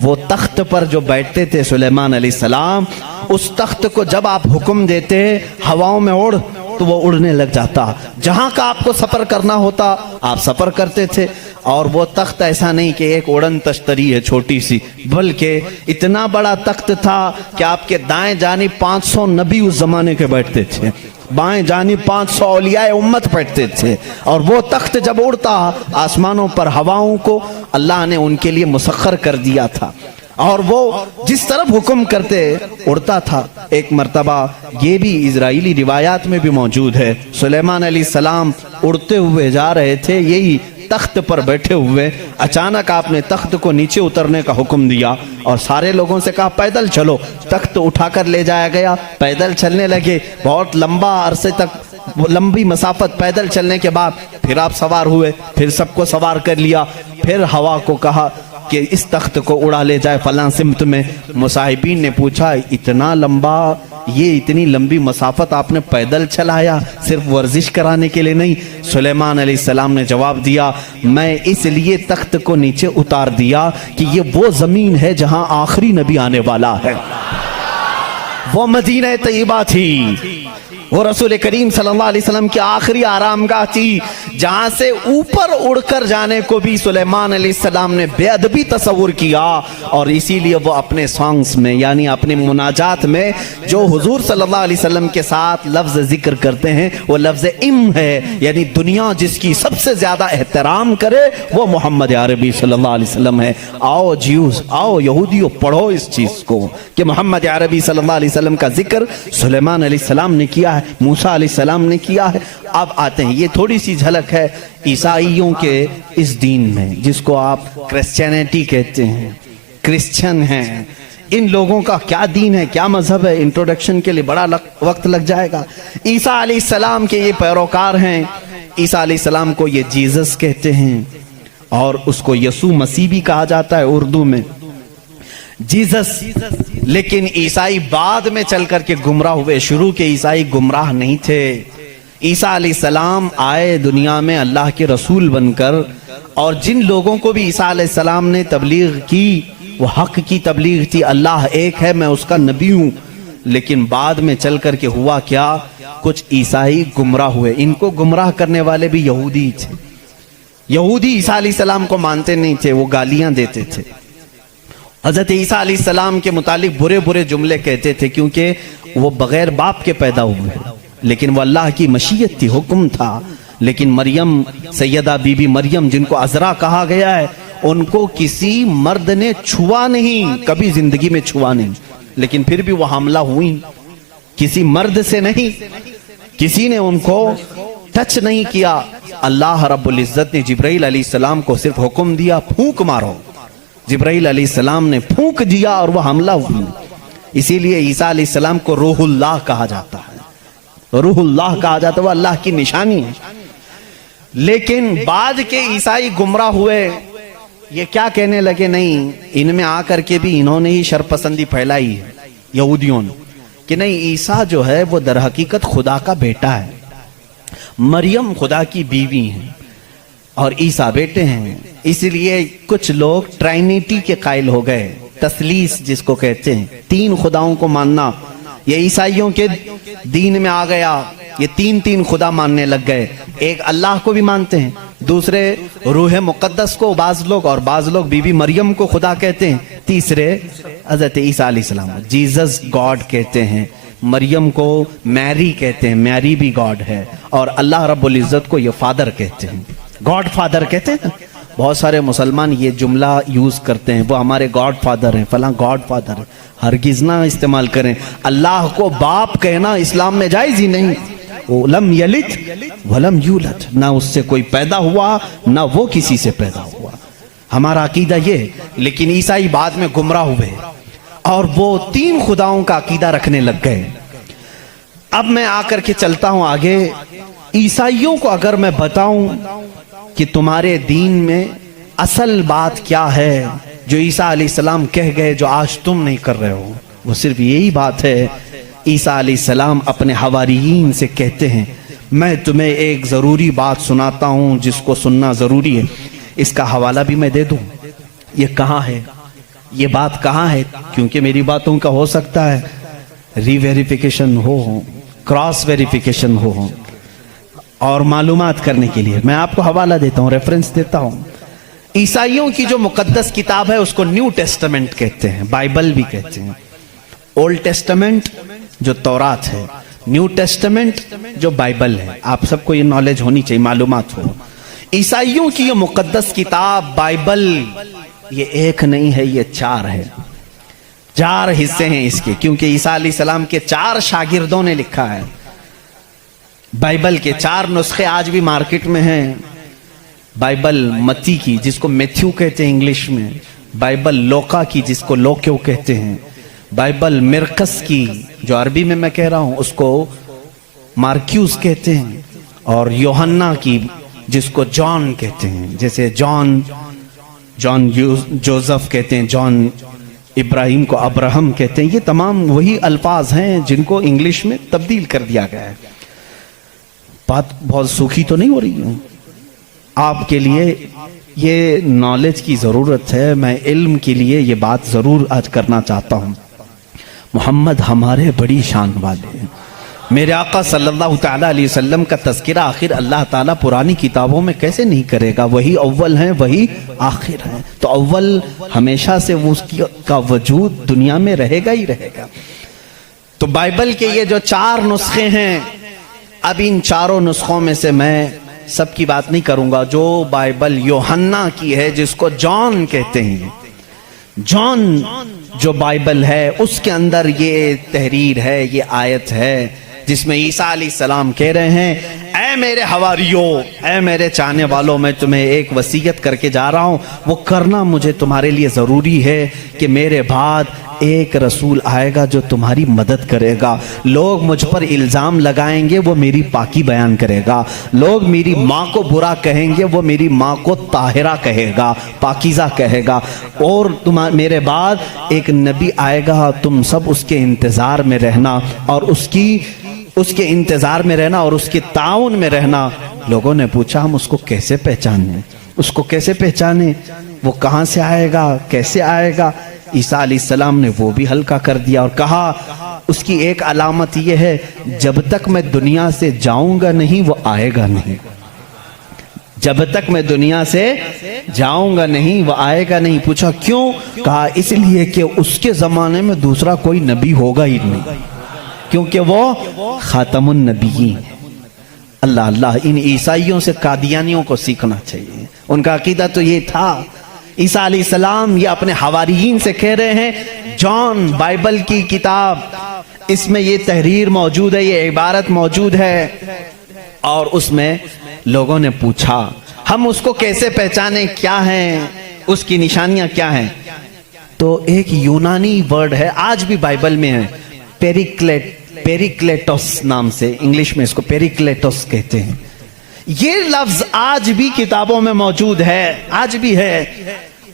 وہ تخت پر جو بیٹھتے تھے سلیمان علیہ السلام، اس تخت کو جب آپ حکم دیتے ہواؤں میں اڑ تو وہ اڑنے لگ جاتا، جہاں کا آپ کو سفر کرنا ہوتا آپ سفر کرتے تھے۔ اور وہ تخت ایسا نہیں کہ ایک اڑن تشتری ہے چھوٹی سی، بلکہ اتنا بڑا تخت تھا کہ آپ کے دائیں جانب 500 نبی اس زمانے کے بیٹھتے تھے، بائیں جانب 500 اولیاء امت بیٹھتے تھے، اور وہ تخت جب اڑتا آسمانوں پر ہواؤں کو اللہ نے ان کے لیے مسخر کر دیا تھا، اور وہ جس طرف حکم کرتے اڑتا تھا۔ ایک مرتبہ یہ بھی اسرائیلی روایات میں بھی موجود ہے، سلیمان علیہ السلام اڑتے ہوئے جا رہے تھے، یہی تخت پر بیٹھے ہوئے، اچانک آپ نے تخت کو نیچے اترنے کا حکم دیا اور سارے لوگوں سے کہا پیدل چلو۔ تخت اٹھا کر لے جایا گیا، پیدل چلنے لگے، بہت لمبا عرصے تک، لمبی مسافت پیدل چلنے کے بعد پھر آپ سوار ہوئے، پھر سب کو سوار کر لیا، پھر ہوا کو کہا کہ اس تخت کو اڑا لے جائے فلاں سمت میں۔ مصاحبین نے پوچھا اتنا لمبا، یہ اتنی لمبی مسافت آپ نے پیدل چلایا، صرف ورزش کرانے کے لیے نہیں؟ سلیمان علیہ السلام نے جواب دیا میں اس لیے تخت کو نیچے اتار دیا کہ یہ وہ زمین ہے جہاں آخری نبی آنے والا ہے، وہ مدینہ طیبہ تھی، وہ رسول کریم صلی اللہ علیہ وسلم کی آخری آرامگاہ تھی، جہاں سے اوپر اڑ کر جانے کو بھی سلیمان علیہ السلام نے بے ادبی تصور کیا، اور اسی لیے وہ اپنے سانگز میں یعنی اپنے مناجات میں جو حضور صلی اللہ علیہ وسلم کے ساتھ لفظ ذکر کرتے ہیں وہ لفظ ام ہے، یعنی دنیا جس کی سب سے زیادہ احترام کرے وہ محمد عربی صلی اللہ علیہ وسلم ہے۔ آؤ جیوز، آؤ یہودیوں، پڑھو اس چیز کو کہ محمد عربی صلی اللہ علیہ وسلم کا ذکر سلیمان علیہ السلام نے کیا ہے، موسیٰ علیہ السلام نے کیا ہے۔ اب آتے ہیں، یہ تھوڑی سی جھلک ہے عیسائیوں کے اس دین میں جس کو آپ کرسچینٹی کہتے ہیں، کرسچن ہیں۔ ان لوگوں کا کیا دین ہے، کیا مذہب ہے، انٹروڈکشن کے لیے بڑا وقت لگ جائے گا۔ عیسیٰ علیہ السلام کے یہ پیروکار ہیں، عیسیٰ علیہ السلام کو یہ جیزس کہتے ہیں، اور اس کو یسوع مسیح بھی کہا جاتا ہے اردو میں، جیزس۔ لیکن عیسائی بعد میں چل کر کے گمراہ ہوئے، شروع کے عیسائی گمراہ نہیں تھے۔ عیسیٰ علیہ السلام آئے دنیا میں اللہ کے رسول بن کر، اور جن لوگوں کو بھی عیسیٰ علیہ السلام نے تبلیغ کی وہ حق کی تبلیغ تھی، اللہ ایک ہے، میں اس کا نبی ہوں۔ لیکن بعد میں چل کر کے ہوا کیا، کچھ عیسائی گمراہ ہوئے۔ ان کو گمراہ کرنے والے بھی یہودی تھے۔ یہودی عیسیٰ علیہ السلام کو مانتے نہیں تھے، وہ گالیاں دیتے تھے، حضرت عیسیٰ علیہ السلام کے متعلق برے برے جملے کہتے تھے، کیونکہ وہ بغیر باپ کے پیدا ہوئے، لیکن وہ اللہ کی مشیت تھی، حکم تھا۔ لیکن مریم، سیدہ بی بی مریم جن کو عذرا کہا گیا ہے، ان کو کسی مرد نے چھوا نہیں، کبھی زندگی میں چھوا نہیں، لیکن پھر بھی وہ حاملہ ہوئی، کسی مرد سے نہیں، کسی نے ان کو ٹچ نہیں کیا۔ اللہ رب العزت نے جبرائیل علیہ السلام کو صرف حکم دیا، پھونک مارو۔ جبرائیل علیہ السلام نے پھونک دیا اور وہ حاملہ ہوئی۔ اسی لیے عیسیٰ علیہ السلام کو روح اللہ کہا جاتا ہے، روح اللہ کہا جاتا ہے، وہ اللہ کی نشانی ہے۔ لیکن بعد کے عیسائی گمراہ ہوئے، یہ کیا کہنے لگے، نہیں، ان میں آ کر کے بھی انہوں نے ہی شرپسندی پھیلائی ہے یہودیوں نے، کہ نہیں، عیسیٰ جو ہے وہ در حقیقت خدا کا بیٹا ہے، مریم خدا کی بیوی ہیں اور عیسیٰ بیٹے ہیں۔ اس لیے کچھ لوگ ٹرائنیٹی کے قائل ہو گئے، تثلیث جس کو کہتے ہیں، تین خداؤں کو ماننا، یہ عیسائیوں کے دین میں آ گیا۔ یہ تین خدا ماننے لگ گئے، ایک اللہ کو بھی مانتے ہیں، دوسرے روح مقدس کو بعض لوگ، اور بعض لوگ بی بی مریم کو خدا کہتے ہیں، تیسرے حضرت عیسیٰ علیہ السلام جیزس گاڈ کہتے ہیں، مریم کو میری کہتے ہیں، میری بھی گاڈ ہے، اور اللہ رب العزت کو یہ فادر کہتے ہیں، گاڈ فادر کہتے ہیں۔ بہت سارے مسلمان یہ جملہ یوز کرتے ہیں، وہ ہمارے گاڈ فادر ہیں، فلاں گاڈ فادر ہے، ہرگز نہ استعمال کریں۔ اللہ کو باپ کہنا اسلام میں جائز ہی نہیں۔ لم یلد ولم یولد، نہ اس سے کوئی پیدا ہوا نہ وہ کسی سے پیدا ہوا، ہمارا عقیدہ یہ۔ لیکن عیسائی بعد میں گمراہ ہوئے اور وہ تین خداؤں کا عقیدہ رکھنے لگ گئے۔ اب میں آ کر کے چلتا ہوں آگے۔ عیسائیوں کو اگر میں بتاؤں کہ تمہارے دین میں اصل بات کیا ہے جو عیسیٰ علیہ السلام کہہ گئے، جو آج تم نہیں کر رہے ہو، وہ صرف یہی بات ہے۔ عیسیٰ علیہ السلام اپنے حواریین سے کہتے ہیں، میں تمہیں ایک ضروری بات سناتا ہوں جس کو سننا ضروری ہے۔ اس کا حوالہ بھی میں دے دوں، یہ کہاں ہے، یہ بات کہاں ہے، کیونکہ میری باتوں کا ہو سکتا ہے ری ویریفیکیشن ہو، کراس ویریفیکیشن ہو، اور معلومات کرنے کے لیے میں آپ کو حوالہ دیتا ہوں، ریفرنس دیتا ہوں۔ عیسائیوں کی جو مقدس کتاب ہے اس کو نیو ٹیسٹمنٹ کہتے ہیں، بائبل بھی کہتے ہیں۔ اولڈ ٹیسٹمنٹ جو تورات ہے، نیو ٹیسٹمنٹ جو بائبل ہے۔ آپ سب کو یہ نالج ہونی چاہیے، معلومات ہو۔ عیسائیوں کی یہ مقدس کتاب بائبل، یہ ایک نہیں ہے، یہ چار ہے، چار حصے ہیں اس کے، کیونکہ عیسیٰ علیہ السلام کے چار شاگردوں نے لکھا ہے۔ بائبل کے چار نسخے آج بھی مارکیٹ میں ہیں۔ بائبل متی کی جس کو میتھیو کہتے ہیں انگلش میں، بائبل لوکا کی جس کو لوکیو کہتے ہیں، بائبل مرقس کی جو عربی میں کہہ رہا ہوں اس کو مارکیوس کہتے ہیں، اور یوحنا کی جس کو جان کہتے ہیں، جیسے جان جوزف کہتے ہیں، جان ابراہیم کو ابراہم کہتے ہیں۔ یہ تمام وہی الفاظ ہیں جن کو انگلش میں تبدیل کر دیا گیا ہے۔ بات بہت سوکھی تو نہیں ہو رہی ہے، آپ کے لیے یہ نالج کی ضرورت ہے، میں علم کے لیے یہ بات ضرور آج کرنا چاہتا ہوں۔ محمد ہمارے بڑی شان والے ہیں، میرے آقا صلی اللہ تعالیٰ علیہ وسلم کا تذکرہ آخر اللہ تعالیٰ پرانی کتابوں میں کیسے نہیں کرے گا؟ وہی اول ہیں، وہی آخر ہیں، تو اول ہمیشہ سے وہ اس کا وجود دنیا میں رہے گا ہی رہے گا۔ تو بائبل کے یہ جو 4 نسخے ہیں، اب ان 4 نسخوں میں سے میں سب کی بات نہیں کروں گا۔ جو بائبل یوحنا کی ہے، جس کو جان کہتے ہیں، جان جو بائبل ہے، اس کے اندر یہ تحریر ہے، یہ آیت ہے جس میں عیسیٰ علیہ السلام کہہ رہے ہیں، اے میرے حواریوں، اے میرے چاہنے والوں، میں تمہیں ایک وصیت کر کے جا رہا ہوں، وہ کرنا مجھے تمہارے لیے ضروری ہے کہ میرے بعد ایک رسول آئے گا جو تمہاری مدد کرے گا۔ لوگ مجھ پر الزام لگائیں گے، وہ میری پاکی بیان کرے گا۔ لوگ میری ماں کو برا کہیں گے، وہ میری ماں کو طاہرہ کہے گا، پاکیزہ کہے گا۔ اور میرے بعد ایک نبی آئے گا، تم سب اس کے انتظار میں رہنا اور اس کے انتظار میں رہنا اور اس کے تعاون میں رہنا۔ لوگوں نے پوچھا، ہم اس کو کیسے پہچانیں؟ اس کو کیسے پہچانیں؟ وہ کہاں سے آئے گا؟ کیسے آئے گا؟ عیسیٰ علیہ السلام نے وہ بھی ہلکا کر دیا اور کہا، اس کی ایک علامت یہ ہے، جب تک میں دنیا سے جاؤں گا نہیں، وہ آئے گا نہیں۔ جب تک میں دنیا سے جاؤں گا نہیں، وہ آئے گا نہیں۔ پوچھا کیوں؟ کہا اس لیے کہ اس کے زمانے میں دوسرا کوئی نبی ہوگا ہی نہیں، کیونکہ وہ خاتم النبیین۔ اللہ اللہ، ان عیسائیوں سے قادیانیوں کو سیکھنا چاہیے۔ ان کا عقیدہ تو یہ تھا۔ عیسیٰ علیہ السلام یہ اپنے حواریین سے کہہ رہے ہیں، جان بائبل کی کتاب، اس میں یہ تحریر موجود ہے، یہ عبارت موجود ہے۔ اور اس میں لوگوں نے پوچھا، ہم اس کو کیسے پہچانیں؟ کیا ہیں اس کی نشانیاں؟ کیا ہیں؟ تو ایک یونانی ورڈ ہے، آج بھی بائبل میں ہے، پیریکلیٹوس نام سے، انگلش میں اس کو پیریکلیٹوس کہتے ہیں۔ یہ لفظ آج بھی کتابوں میں موجود ہے، آج بھی ہے،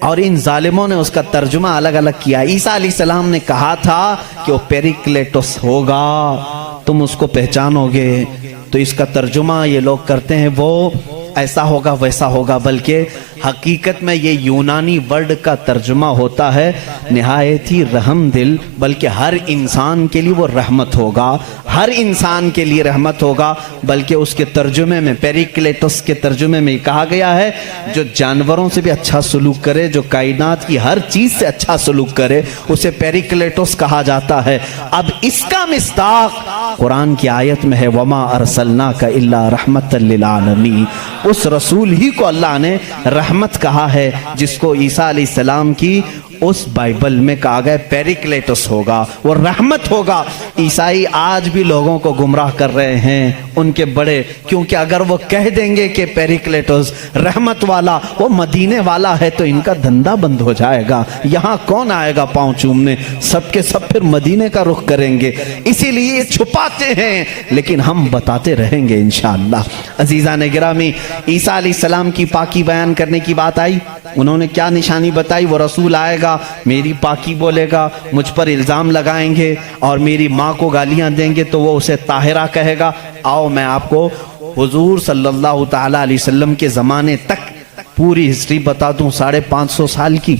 اور ان ظالموں نے اس کا ترجمہ الگ الگ کیا۔ عیسیٰ علیہ السلام نے کہا تھا کہ وہ پیریکلیٹوس ہوگا، تم اس کو پہچانو گے، تو اس کا ترجمہ یہ لوگ کرتے ہیں وہ ایسا ہوگا ویسا ہوگا، بلکہ حقیقت میں یہ یونانی ورڈ کا ترجمہ ہوتا ہے نہایت ہی رحم دل، بلکہ ہر انسان کے لیے وہ رحمت ہوگا، ہر انسان کے لیے رحمت ہوگا۔ بلکہ اس کے ترجمے میں، پیریکلیٹوس کے ترجمے میں کہا گیا ہے، جو جانوروں سے بھی اچھا سلوک کرے، جو کائنات کی ہر چیز سے اچھا سلوک کرے، اسے پیریکلیٹوس کہا جاتا ہے۔ اب اس کا مصداق قرآن کی آیت میں ہے، وَمَا أَرْسَلْنَاكَ إِلَّا رَحْمَةً لِّلْعَالَمِينَ۔ اس رسول ہی کو اللہ نے رحمت کہا ہے، جس کو عیسیٰ علیہ السلام کی اس بائبل میں کہا گیا پیریکلیٹوس ہوگا، وہ رحمت ہوگا۔ عیسائی آج بھی لوگوں کو گمراہ کر رہے ہیں، ان کے بڑے، کیونکہ اگر وہ کہہ دیں گے کہ پیریکلیٹوس رحمت والا، وہ مدینے والا ہے، تو ان کا دھندا بند ہو جائے گا۔ یہاں کون آئے گا پاؤں چومنے؟ سب کے سب پھر مدینے کا رخ کریں گے۔ اسی لیے چھپاتے ہیں، لیکن ہم بتاتے رہیں گے انشاءاللہ۔ عزیزان گرامی، عیسیٰ علیہ السلام کی پاکی بیان کرنے کی بات آئی، انہوں نے کیا نشانی بتائی؟ وہ رسول آئے گا، میری پاکی بولے گا، مجھ پر الزام لگائیں گے اور میری ماں کو گالیاں دیں گے تو وہ اسے طاہرہ کہے گا۔ آؤ میں آپ کو حضور صلی اللہ تعالیٰ علیہ وسلم کے زمانے تک پوری ہسٹری بتا دوں، 550 سال کی۔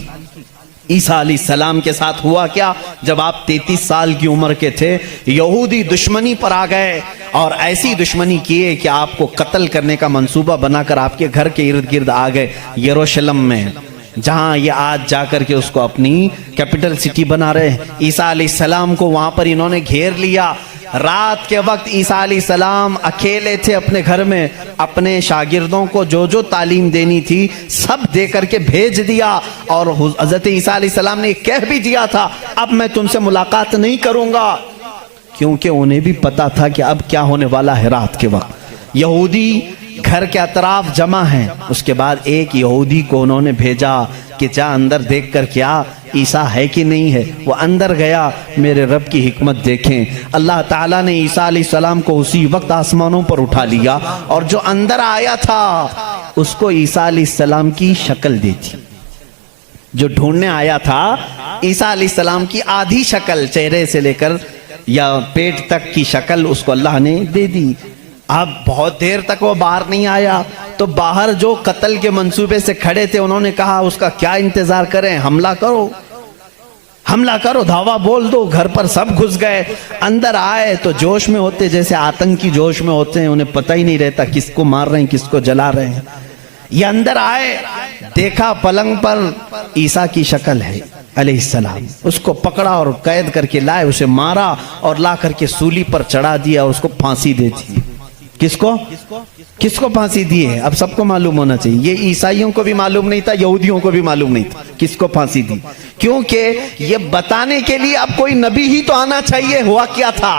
عیسیٰ علیہ السلام کے ساتھ ہوا کیا؟ جب آپ 33 سال کی عمر کے تھے، یہودی دشمنی پر آ گئے اور ایسی دشمنی کیے کہ آپ کو قتل کرنے کا منصوبہ بنا کر آپ کے گھر کے ارد گرد آ گئے، یروشلم میں، جہاں یہ آج جا کر کے اس کو اپنی کیپٹل سٹی بنا رہے ہیں۔ عیسیٰ علیہ السلام کو وہاں پر انہوں نے گھیر لیا۔ رات کے وقت عیسیٰ علیہ السلام اکیلے تھے اپنے گھر میں، اپنے شاگردوں کو جو جو تعلیم دینی تھی سب دے کر کے بھیج دیا، اور حضرت عیسیٰ علیہ السلام نے کہہ بھی دیا تھا، اب میں تم سے ملاقات نہیں کروں گا، کیونکہ انہیں بھی پتا تھا کہ اب کیا ہونے والا ہے۔ رات کے وقت یہودی گھر کے اطراف جمع ہیں۔ اس کے بعد ایک یہودی کو انہوں نے بھیجا کہ جا اندر دیکھ کر کیا عیسیٰ ہے کہ نہیں ہے۔ وہ اندر گیا، میرے رب کی حکمت دیکھیں، اللہ تعالیٰ نے عیسیٰ علیہ السلام کو اسی وقت آسمانوں پر اٹھا لیا، اور جو اندر آیا تھا اس کو عیسیٰ علیہ السلام کی شکل دی تھی۔ جو ڈھونڈنے آیا تھا عیسیٰ علیہ السلام کی آدھی شکل، چہرے سے لے کر یا پیٹ تک کی شکل اس کو اللہ نے دے دی۔ اب بہت دیر تک وہ باہر نہیں آیا، تو باہر جو قتل کے منصوبے سے کھڑے تھے انہوں نے کہا اس کا کیا انتظار کریں، حملہ کرو۔ حملہ کرو، دھاوا بول دو، گھر پر سب گھس گئے. اندر آئے تو جوش میں ہوتے، جیسے آتنکی جوش میں ہوتے ہیں، انہیں پتہ ہی نہیں رہتا کس کو مار رہے ہیں کس کو جلا رہے ہیں. یہ اندر آئے، دیکھا پلنگ پر عیسیٰ کی شکل ہے علیہ السلام، اس کو پکڑا اور قید کر کے لائے، اسے مارا اور لا کر کے سولی پر چڑھا دیا اور اس کو پھانسی دے دی. کس کو پھانسی دی ہے؟ اب سب کو معلوم ہونا چاہیے. یہ عیسائیوں کو بھی معلوم نہیں تھا، یہودیوں کو بھی معلوم نہیں تھا کس کو پھانسی دی، کیونکہ یہ بتانے کے لیے اب کوئی نبی ہی تو آنا چاہیے ہوا کیا تھا،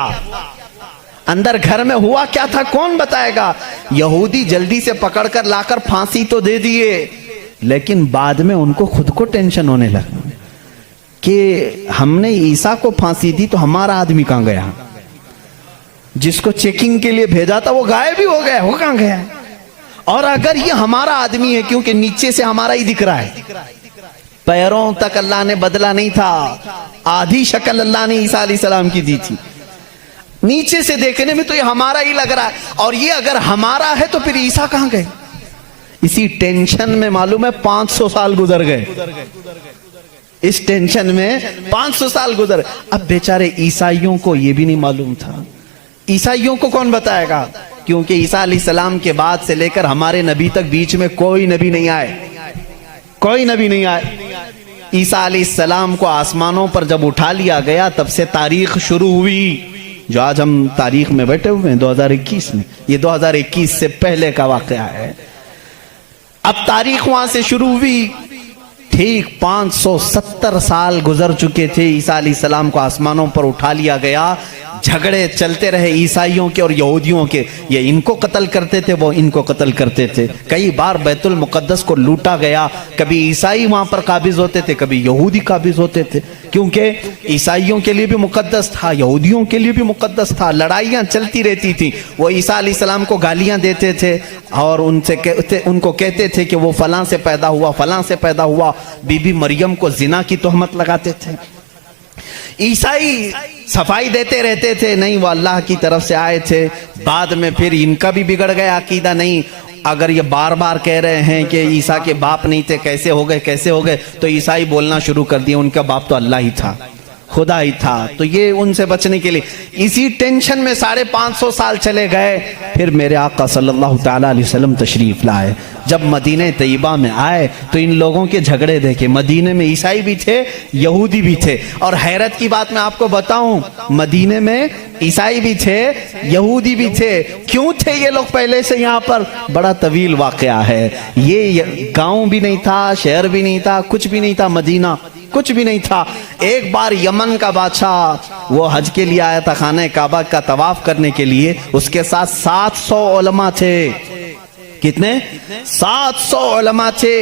اندر گھر میں ہوا کیا تھا کون بتائے گا. یہودی جلدی سے پکڑ کر لا کر پھانسی تو دے دیے، لیکن بعد میں ان کو خود کو ٹینشن ہونے لگا کہ ہم نے عیسیٰ کو پھانسی دی تو ہمارا آدمی کہاں گیا، جس کو چیکنگ کے لیے بھیجا تھا وہ غائب ہی ہو گیا، وہ کہاں گیا. اور اگر یہ ہمارا آدمی ہے، کیونکہ نیچے سے ہمارا ہی دکھ رہا ہے، پیروں تک اللہ نے بدلا نہیں تھا، آدھی شکل اللہ نے عیسیٰ علیہ السلام کی دی تھی، نیچے سے دیکھنے میں تو یہ ہمارا ہی لگ رہا ہے، اور یہ اگر ہمارا ہے تو پھر عیسیٰ کہاں گئے. اسی ٹینشن میں معلوم ہے 500 سال گزر گئے، اس ٹینشن میں 500 سال گزر. اب بیچارے عیسائیوں کو یہ بھی نہیں معلوم تھا. عیسائیوں کو کون بتائے گا، کیونکہ عیسیٰ علیہ السلام کے بعد سے لے کر ہمارے نبی تک بیچ میں کوئی نبی نہیں آئے، کوئی نبی نہیں آئے. عیسیٰ علیہ السلام کو آسمانوں پر جب اٹھا لیا گیا تب سے تاریخ شروع ہوئی، جو آج ہم تاریخ میں بیٹھے ہوئے ہیں 2021 میں. یہ 2021 سے پہلے کا واقعہ ہے. اب تاریخ وہاں سے شروع ہوئی. ٹھیک 570 سال گزر چکے تھے، عیسیٰ علیہ السلام کو آسمانوں پر اٹھا لیا گیا. جھگڑے چلتے رہے عیسائیوں کے اور یہودیوں کے، یہ ان کو قتل کرتے تھے وہ ان کو قتل کرتے تھے. کئی بار بیت المقدس کو لوٹا گیا، کبھی عیسائی وہاں پر قابض ہوتے تھے، کبھی یہودی قابض ہوتے تھے، کیونکہ عیسائیوں کے لیے بھی مقدس تھا، یہودیوں کے لیے بھی مقدس تھا. لڑائیاں چلتی رہتی تھیں. وہ عیسیٰ علیہ السلام کو گالیاں دیتے تھے اور ان کو کہتے تھے کہ وہ فلاں سے پیدا ہوا، فلاں سے پیدا ہوا. بی بی مریم کو زنا کی تہمت لگاتے تھے. عیسائی صفائی دیتے رہتے تھے، نہیں وہ اللہ کی طرف سے آئے تھے. بعد میں پھر ان کا بھی بگڑ گیا عقیدہ. نہیں، اگر یہ بار بار کہہ رہے ہیں کہ عیسیٰ کے باپ نہیں تھے، کیسے ہو گئے، تو عیسائی بولنا شروع کر دیے ان کا باپ تو اللہ ہی تھا، خدا ہی تھا. تو یہ ان سے بچنے کے لیے اسی ٹینشن میں 550 سال چلے گئے. پھر میرے آقا صلی اللہ تعالی علیہ وسلم تشریف لائے. جب مدینہ طیبہ میں آئے تو ان لوگوں کے جھگڑے دیکھے. مدینے میں عیسائی بھی تھے، یہودی بھی تھے. اور حیرت کی بات میں آپ کو بتاؤں، مدینے میں عیسائی بھی تھے، یہودی بھی تھے. کیوں تھے یہ لوگ پہلے سے یہاں پر؟ بڑا طویل واقعہ ہے. یہ گاؤں بھی نہیں تھا، شہر بھی نہیں تھا، کچھ بھی نہیں تھا. مدینہ کچھ بھی نہیں تھا. ایک بار یمن کا بادشاہ وہ حج کے لیے آیا تھا، خانہ کعبہ کا طواف کرنے کے لیے. اس کے ساتھ 700 علماء تھے. کتنے؟ 700 علماء تھے.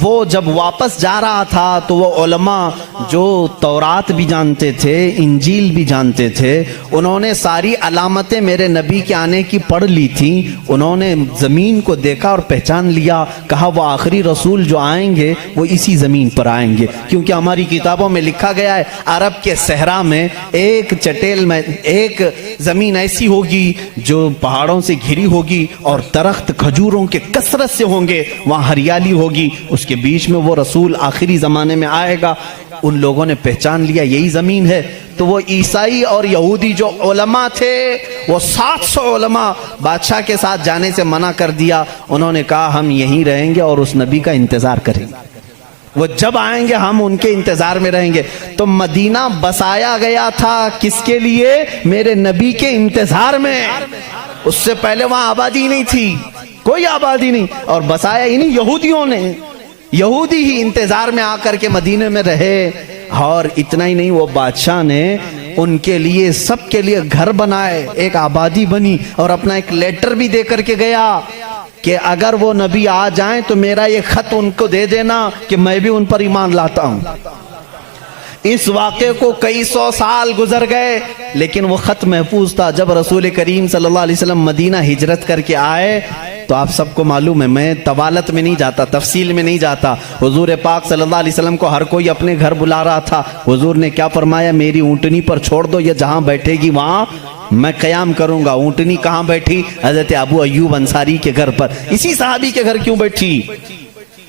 وہ جب واپس جا رہا تھا تو وہ علماء جو تورات بھی جانتے تھے، انجیل بھی جانتے تھے، انہوں نے ساری علامتیں میرے نبی کے آنے کی پڑھ لی تھی. انہوں نے زمین کو دیکھا اور پہچان لیا. کہا وہ آخری رسول جو آئیں گے وہ اسی زمین پر آئیں گے، کیونکہ ہماری کتابوں میں لکھا گیا ہے عرب کے صحرا میں ایک چٹیل میں ایک زمین ایسی ہوگی جو پہاڑوں سے گھری ہوگی اور درخت کھجوروں کے کثرت سے ہوں گے، وہاں ہریالی ہوگی، اس کے بیچ میں وہ رسول آخری زمانے میں آئے گا. ان لوگوں نے پہچان لیا یہی زمین ہے. تو وہ عیسائی اور یہودی جو علماء تھے، وہ 700 علماء بادشاہ کے ساتھ جانے سے منع کر دیا. انہوں نے کہا ہم یہیں رہیں گے اور اس نبی کا انتظار کریں گے، وہ جب آئیں گے ہم ان کے انتظار میں رہیں گے. تو مدینہ بسایا گیا تھا کس کے لیے؟ میرے نبی کے انتظار میں. اس سے پہلے وہاں آبادی نہیں تھی، کوئی آبادی نہیں، اور بسایا ہی نہیں یہودیوں نے. یہودی ہی انتظار میں آ کر کے مدینے میں رہے. اور اتنا ہی نہیں، وہ بادشاہ نے ان کے لیے سب کے لیے گھر بنائے، ایک آبادی بنی، اور اپنا ایک لیٹر بھی دے کر کے گیا کہ اگر وہ نبی آ جائیں تو میرا یہ خط ان کو دے دینا کہ میں بھی ان پر ایمان لاتا ہوں. اس واقعے کو کئی 100 سال گزر گئے لیکن وہ خط محفوظ تھا. جب رسول کریم صلی اللہ علیہ وسلم مدینہ ہجرت کر کے آئے تو آپ سب کو معلوم ہے، میں طوالت میں نہیں جاتا، تفصیل میں نہیں جاتا. حضور پاک صلی اللہ علیہ وسلم کو ہر کوئی اپنے گھر بلا رہا تھا. حضور نے کیا فرمایا؟ میری اونٹنی پر چھوڑ دو، یہ جہاں بیٹھے گی وہاں میں قیام کروں گا. اونٹنی کہاں بیٹھی؟ حضرت ابو ایوب انصاری کے گھر پر. اسی صحابی کے گھر کیوں بیٹھی؟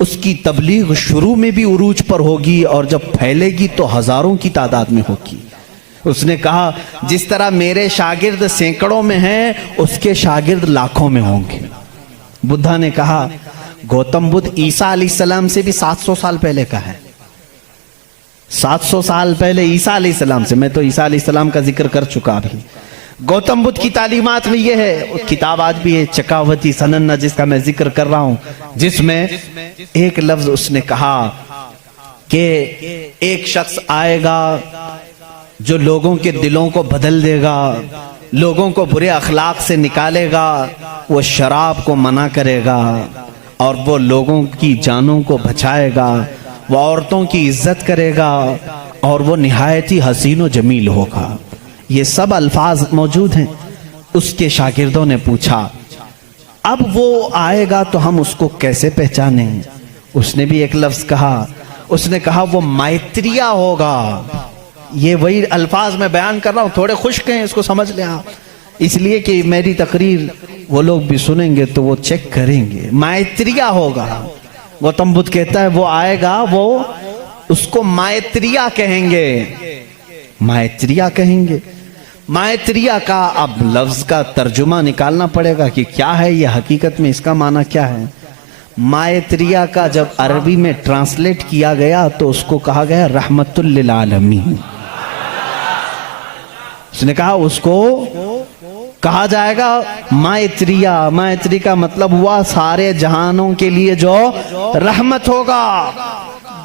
اس کی تبلیغ شروع میں بھی عروج پر ہوگی اور جب پھیلے گی تو ہزاروں کی تعداد میں ہوگی۔ اس نے کہا جس طرح میرے شاگرد سینکڑوں میں ہیں اس کے شاگرد لاکھوں میں ہوں گے۔ بدھا نے کہا گوتم بدھ عیسیٰ علیہ السلام سے بھی 700 سال پہلے کا ہے، 700 سال پہلے عیسیٰ علیہ السلام سے، میں تو عیسیٰ علیہ السلام کا ذکر کر چکا بھی۔ گوتم بدھ کی تعلیمات میں یہ ہے، کتاب آج بھی ہے چکاوتی سننا جس کا میں ذکر کر رہا ہوں، جس میں ایک لفظ اس نے کہا کہ ایک شخص آئے گا جو لوگوں کے دلوں کو بدل دے گا، لوگوں کو برے اخلاق سے نکالے گا، وہ شراب کو منع کرے گا اور وہ لوگوں کی جانوں کو بچائے گا، وہ عورتوں کی عزت کرے گا اور وہ نہایت ہی حسین و جمیل ہوگا۔ یہ سب الفاظ موجود ہیں۔ اس کے شاگردوں نے پوچھا اب وہ آئے گا تو ہم اس کو کیسے پہچانیں؟ اس نے بھی ایک لفظ کہا، اس نے کہا وہ مائتریہ ہوگا۔ یہ وہی الفاظ میں بیان کر رہا ہوں، تھوڑے خشک ہیں، اس کو سمجھ لیں آپ، اس لیے کہ میری تقریر وہ لوگ بھی سنیں گے تو وہ چیک کریں گے۔ مائتریہ ہوگا، گوتم بدھ کہتا ہے وہ آئے گا، وہ اس کو مائتریہ کہیں گے، مائتریہ کہیں گے۔ مائتریہ کا اب لفظ کا ترجمہ نکالنا پڑے گا کہ کیا ہے یہ، حقیقت میں اس کا معنی کیا ہے۔ مائتریہ کا جب عربی میں ٹرانسلیٹ کیا گیا تو اس کو کہا گیا رحمت للعالمین۔ اس نے کہا اس کو کہا جائے گا مائتریہ، مائتری کا مطلب ہوا سارے جہانوں کے لیے جو رحمت ہوگا۔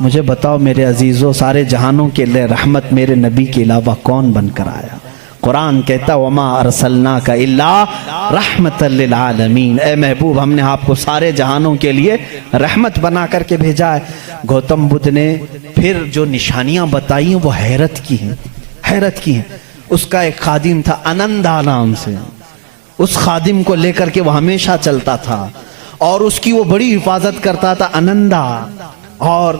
مجھے بتاؤ میرے عزیزو، سارے جہانوں کے لیے رحمت میرے نبی کے علاوہ کون بن کر آیا؟ قرآن کہتا وما ارسلناک الا رحمت للعالمین، اے محبوب ہم نے آپ کو سارے جہانوں کے لیے رحمت بنا کر کے بھیجا ہے۔ گوتم بدھ نے پھر جو نشانیاں بتائی ہیں وہ حیرت کی ہیں، حیرت کی ہیں۔ اس کا ایک خادم تھا انندا نام سے، اس خادم کو لے کر کے وہ ہمیشہ چلتا تھا اور اس کی وہ بڑی حفاظت کرتا تھا انندا۔ اور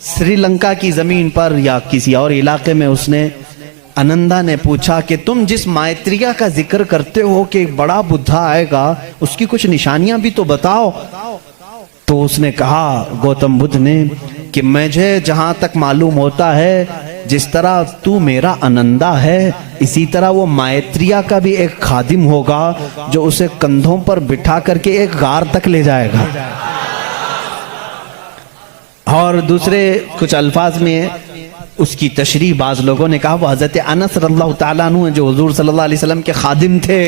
سری لنکا کی زمین پر یا کسی اور علاقے میں اس نے انندا نے پوچھا کہ تم جس مائتریہ کا ذکر کرتے ہو کہ ایک بڑا بدھا آئے گا، اس کی کچھ نشانیاں بھی تو بتاؤ۔ تو اس نے کہا گوتم بدھ نے کہ مجھے جہاں تک معلوم ہوتا ہے جس طرح تو میرا انندا ہے اسی طرح وہ مائتریہ کا بھی ایک خادم ہوگا جو اسے کندھوں پر بٹھا کر کے ایک غار تک لے جائے گا۔ اور دوسرے کچھ الفاظ میں اس کی تشریح بعض لوگوں نے کہا وہ حضرت انس رضی اللہ تعالیٰ عنہ جو حضور صلی اللہ علیہ وسلم کے خادم تھے،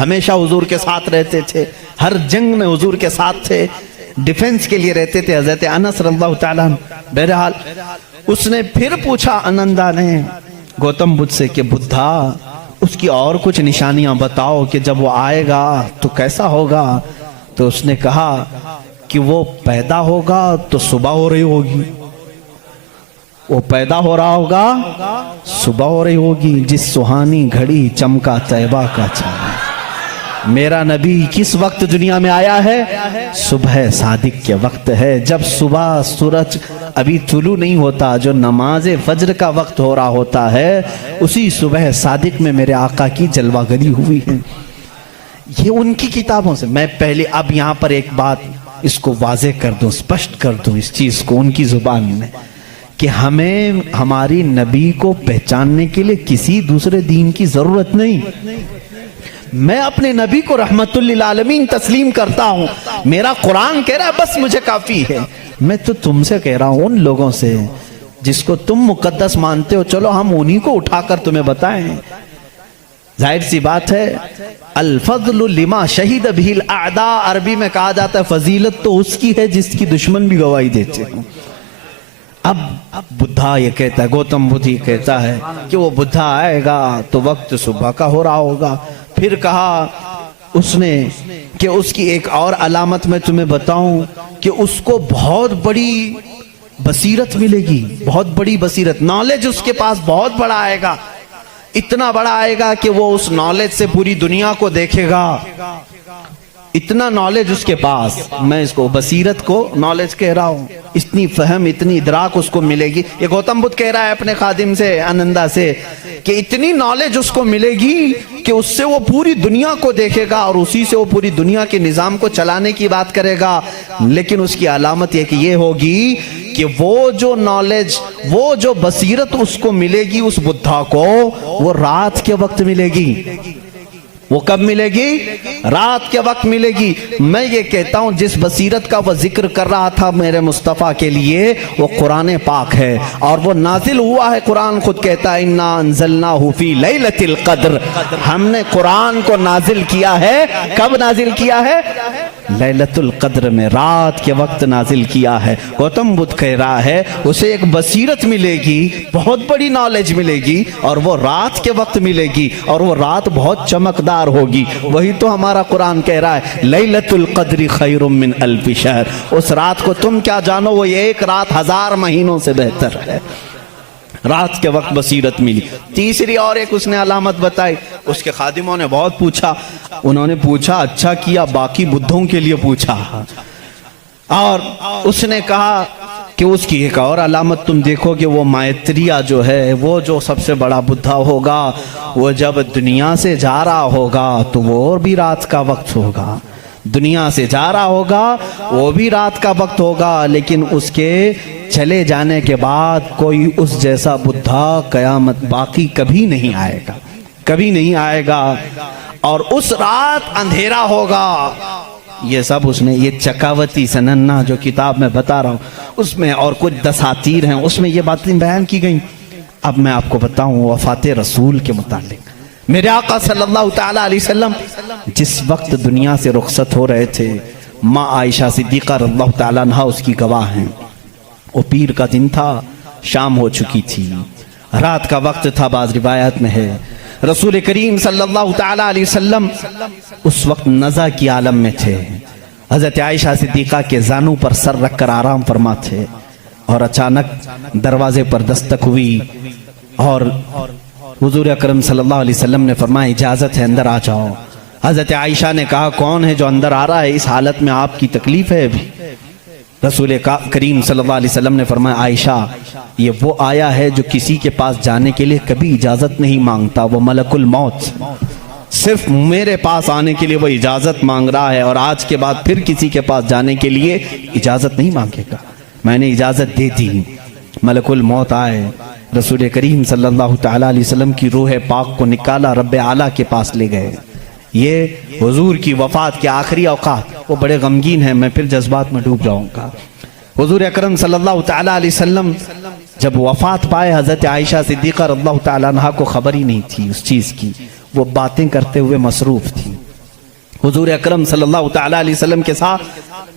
ہمیشہ حضور کے ساتھ رہتے تھے، ہر جنگ میں حضور کے ساتھ تھے، ڈیفنس کے لیے رہتے تھے حضرت انس رضی اللہ تعالیٰ عنہ۔ بہرحال اس نے پھر پوچھا انندا نے گوتم بدھ سے کہ بدھا اس کی اور کچھ نشانیاں بتاؤ کہ جب وہ آئے گا تو کیسا ہوگا۔ تو اس نے کہا کہ وہ پیدا ہوگا تو صبح ہو رہی ہوگی، وہ پیدا ہو رہا ہوگا صبح ہو رہی ہوگی، جس سہانی گھڑی چمکا طیبہ کا چاند۔ میرا نبی کس وقت دنیا میں آیا ہے؟ صبح صادق کے وقت ہے، جب صبح سورج ابھی طلوع نہیں ہوتا، جو نماز فجر کا وقت ہو رہا ہوتا ہے، اسی صبح صادق میں میرے آقا کی جلوہ گری ہوئی ہے۔ یہ ان کی کتابوں سے۔ میں پہلے اب یہاں پر ایک بات اس کو واضح کر دوں، سپشٹ کر دوں اس چیز کو ان کی زبان میں، کہ ہمیں ہماری نبی کو پہچاننے کے لیے کسی دوسرے دین کی ضرورت نہیں۔ میں اپنے نبی کو رحمت للعالمین تسلیم کرتا ہوں، میرا قرآن کہہ رہا ہے بس مجھے کافی ہے۔ میں تو تم سے کہہ رہا ہوں، ان لوگوں سے جس کو تم مقدس مانتے ہو، چلو ہم انہی کو اٹھا کر تمہیں بتائیں۔ ظاہر سی بات ہے الفضل لما شہید بہ الاعداء، عربی میں کہا جاتا ہے فضیلت تو اس کی ہے جس کی دشمن بھی گواہی دیتے ہیں۔ اب بدھا یہ کہتا ہے، گوتم بدھ یہ کہتا ہے کہ وہ بدھا آئے گا تو وقت صبح کا ہو رہا ہوگا۔ پھر کہا اس نے کہ اس کی ایک اور علامت میں تمہیں بتاؤں کہ اس کو بہت بڑی بصیرت ملے گی، بہت بڑی بصیرت، نالج اس کے پاس بہت بڑا آئے گا، اتنا بڑا آئے گا کہ وہ اس نالج سے پوری دنیا کو دیکھے گا، اتنا نالج اس کے پاس۔ میں اس کو بصیرت کو نالج کہہ رہا ہوں، اتنی فہم اتنی ادراک اس کو ملے گی۔ یہ گوتم بدھ کہہ رہا ہے اپنے خادم سے انندا سے کہ اتنی نالج اس کو ملے گی کہ اس سے وہ پوری دنیا کو دیکھے گا اور اسی سے وہ پوری دنیا کے نظام کو چلانے کی بات کرے گا۔ لیکن اس کی علامت یہ کہ یہ ہوگی کہ وہ جو نالج، وہ جو بصیرت اس کو ملے گی اس بدھا کو، وہ رات کے وقت ملے گی۔ وہ کب ملے گی؟ رات کے وقت ملے گی۔ میں یہ کہتا ہوں جس بصیرت کا وہ ذکر کر رہا تھا میرے مصطفیٰ کے لیے، وہ قرآن پاک ہے، اور وہ نازل ہوا ہے۔ قرآن خود کہتا ہے اِنَّا أَنزَلْنَاهُ فِي لَيْلَةِ الْقَدْرِ، ہم نے قرآن کو نازل کیا ہے۔ کب نازل کیا ہے؟ لیلۃ القدر میں، رات کے وقت نازل کیا ہے۔ گوتم بدھ کہہ رہا ہے اسے ایک بصیرت ملے گی، بہت بڑی نالج ملے گی، اور وہ رات کے وقت ملے گی، اور وہ رات بہت چمکدار ہوگی۔ وہی تو ہمارا قرآن کہہ رہا ہے لیلۃ القدر خیر من الف شہر۔ اس رات کو تم کیا جانو، وہ ایک رات 1000 مہینوں سے بہتر ہے۔ رات کے وقت بصیرت ملی۔ تیسری اور ایک اس نے علامت بتائی۔ اس کے خادموں نے بہت پوچھا، انہوں نے پوچھا اچھا کیا، باقی بدھوں کے لیے پوچھا، اور اس نے کہا کہ اس کی ایک اور علامت تم دیکھو کہ وہ مائتریہ جو ہے، وہ جو سب سے بڑا بدھا ہوگا، وہ جب دنیا سے جا رہا ہوگا تو وہ اور بھی رات کا وقت ہوگا۔ دنیا سے جا رہا ہوگا وہ بھی رات کا وقت ہوگا، لیکن اس کے چلے جانے کے بعد کوئی اس جیسا بدھا قیامت باقی کبھی نہیں آئے گا، کبھی نہیں آئے گا، اور اس رات اندھیرا ہوگا۔ یہ سب اس نے، یہ چکاوتی سننا جو کتاب میں بتا رہا ہوں اس میں، اور کچھ دساتیر ہیں اس میں یہ باتیں بیان کی گئیں۔ اب میں آپ کو بتاؤں وفات رسول کے متعلق۔ میرے آقا صلی اللہ تعالیٰ علیہ وسلم جس وقت دنیا سے رخصت ہو رہے تھے، ماں عائشہ صدیقہ رضی اللہ تعالیٰ عنہا اس کی گواہ ہیں، وہ پیر کا دن تھا، شام ہو چکی تھی، رات کا وقت تھا، بعض روایات میں ہے۔ رسول کریم صلی اللہ تعالیٰ علیہ وسلم اس وقت نزع کی عالم میں تھے، حضرت عائشہ صدیقہ کے زانوں پر سر رکھ کر آرام فرما تھے، اور اچانک دروازے پر دستک ہوئی، اور حضور اکرم صلی اللہ علیہ وسلم نے فرمایا اجازت ہے اندر آ جاؤ۔ حضرت عائشہ نے کہا کون ہے جو اندر آ رہا ہے، اس حالت میں آپ کی تکلیف ہے ابھی؟ رسول کریم صلی اللہ علیہ وسلم نے فرمایا عائشہ یہ وہ آیا ہے جو کسی کے پاس جانے کے لیے کبھی اجازت نہیں مانگتا، وہ ملک الموت، صرف میرے پاس آنے کے لیے وہ اجازت مانگ رہا ہے، اور آج کے بعد پھر کسی کے پاس جانے کے لیے اجازت نہیں مانگے گا۔ میں نے اجازت دے دی، ملک الموت آئے، رسول کریم صلی اللہ تعالیٰ علیہ وسلم کی روح پاک کو نکالا، رب اعلیٰ کے پاس لے گئے۔ یہ حضور کی وفات کے آخری اوقات، وہ بڑے غمگین ہیں، میں پھر جذبات میں ڈوب جاؤں گا۔ حضور اکرم صلی اللہ تعالیٰ علیہ وسلم جب وفات پائے، حضرت عائشہ صدیقہ رضی اللہ تعالیٰ عنہا کو خبر ہی نہیں تھی اس چیز کی، وہ باتیں کرتے ہوئے مصروف تھی۔ حضور اکرم صلی اللہ تعالیٰ علیہ وسلم کے ساتھ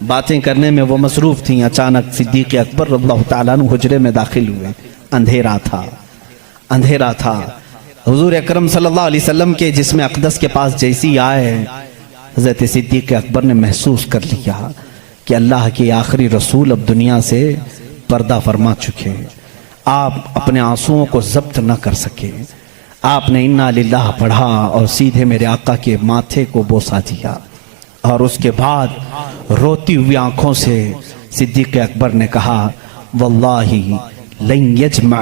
باتیں کرنے میں وہ مصروف تھیں۔ اچانک صدیق اکبر رضی اللہ تعالیٰ عنہ حجرے میں داخل ہوئے، اندھیرا تھا، اندھیرا تھا۔ حضور اکرم صلی اللہ علیہ وسلم کے جسم اقدس کے پاس جیسی آئے، حضرت صدیق اکبر نے محسوس کر لیا کہ اللہ کے آخری رسول اب دنیا سے پردہ فرما چکے۔ آپ اپنے آنسوؤں کو ضبط نہ کر سکے، آپ نے انا للہ پڑھا اور سیدھے میرے آقا کے ماتھے کو بوسا دیا، اور اس کے بعد روتی ہوئی آنکھوں سے صدیق اکبر نے کہا واللہ لن یجمع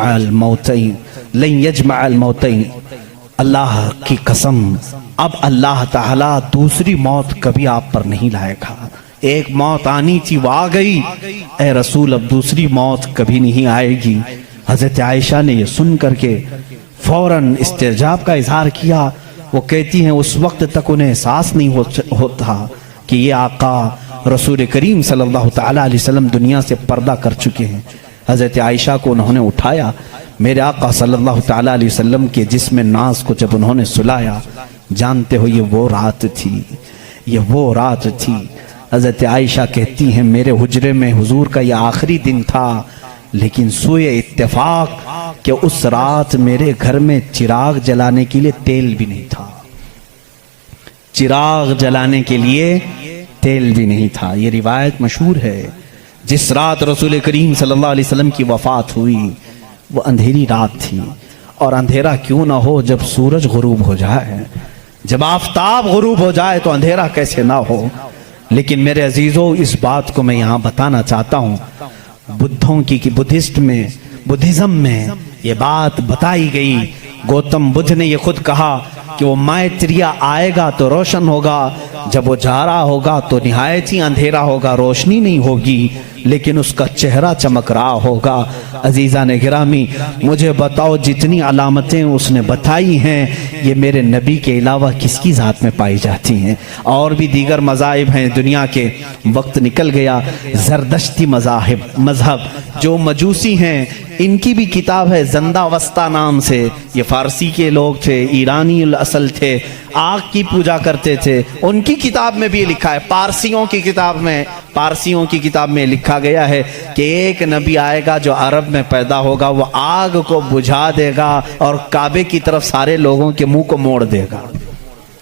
الموتین، اللہ کی قسم اب اللہ تعالیٰ دوسری موت کبھی آپ پر نہیں لائے گا۔ ایک موت آنی تھی وہ آ گئی، اے رسول اب دوسری موت کبھی نہیں آئے گی۔ حضرت عائشہ نے یہ سن کر کے فوراً استعجاب کا اظہار کیا۔ وہ کہتی ہیں اس وقت تک انہیں احساس نہیں ہوتا کہ یہ آقا رسول کریم صلی اللہ تعالیٰ علیہ وسلم دنیا سے پردہ کر چکے ہیں۔ حضرت عائشہ کو انہوں نے اٹھایا، میرے آقا صلی اللہ تعالیٰ علیہ وسلم کے جسم ناز کو جب انہوں نے سلایا، جانتے ہو یہ وہ رات تھی، یہ وہ رات تھی۔ حضرت عائشہ کہتی ہیں میرے حجرے میں حضور کا یہ آخری دن تھا، لیکن سوئے اتفاق کہ اس رات میرے گھر میں چراغ جلانے کے لیے تیل بھی نہیں تھا، چراغ جلانے کے لیے تیل بھی نہیں تھا۔ یہ روایت مشہور ہے۔ جس رات رسول کریم صلی اللہ علیہ وسلم کی وفات ہوئی وہ اندھیری رات تھی، اور اندھیرا کیوں نہ ہو جب سورج غروب ہو جائے، جب آفتاب غروب ہو جائے تو اندھیرا کیسے نہ ہو۔ لیکن میرے عزیزوں اس بات کو میں یہاں بتانا چاہتا ہوں، بدھوں کی کہ بدھزم میں یہ بات بتائی گئی۔ گوتم بدھ نے یہ خود کہا کہ وہ مائتریہ آئے گا تو روشن ہوگا، جب وہ جا رہا ہوگا تو نہایت ہی اندھیرا ہوگا، روشنی نہیں ہوگی، لیکن اس کا چہرہ چمک رہا ہوگا۔ عزیزان گرامی، مجھے بتاؤ جتنی علامتیں اس نے بتائی ہیں یہ میرے نبی کے علاوہ کس کی ذات میں پائی جاتی ہیں؟ اور بھی دیگر مذاہب ہیں دنیا کے، وقت نکل گیا۔ زردشتی مذہب جو مجوسی ہیں، ان کی بھی کتاب ہے زندہ وسطہ نام سے، یہ فارسی کے لوگ تھے، ایرانی الاصل تھے، آگ کی پوجا کرتے تھے۔ ان کی کتاب میں بھی لکھا ہے، پارسیوں کی کتاب میں لکھا گیا ہے کہ ایک نبی آئے گا جو عرب میں پیدا ہوگا، وہ آگ کو بجھا دے گا اور کعبے کی طرف سارے لوگوں کے منہ کو موڑ دے گا۔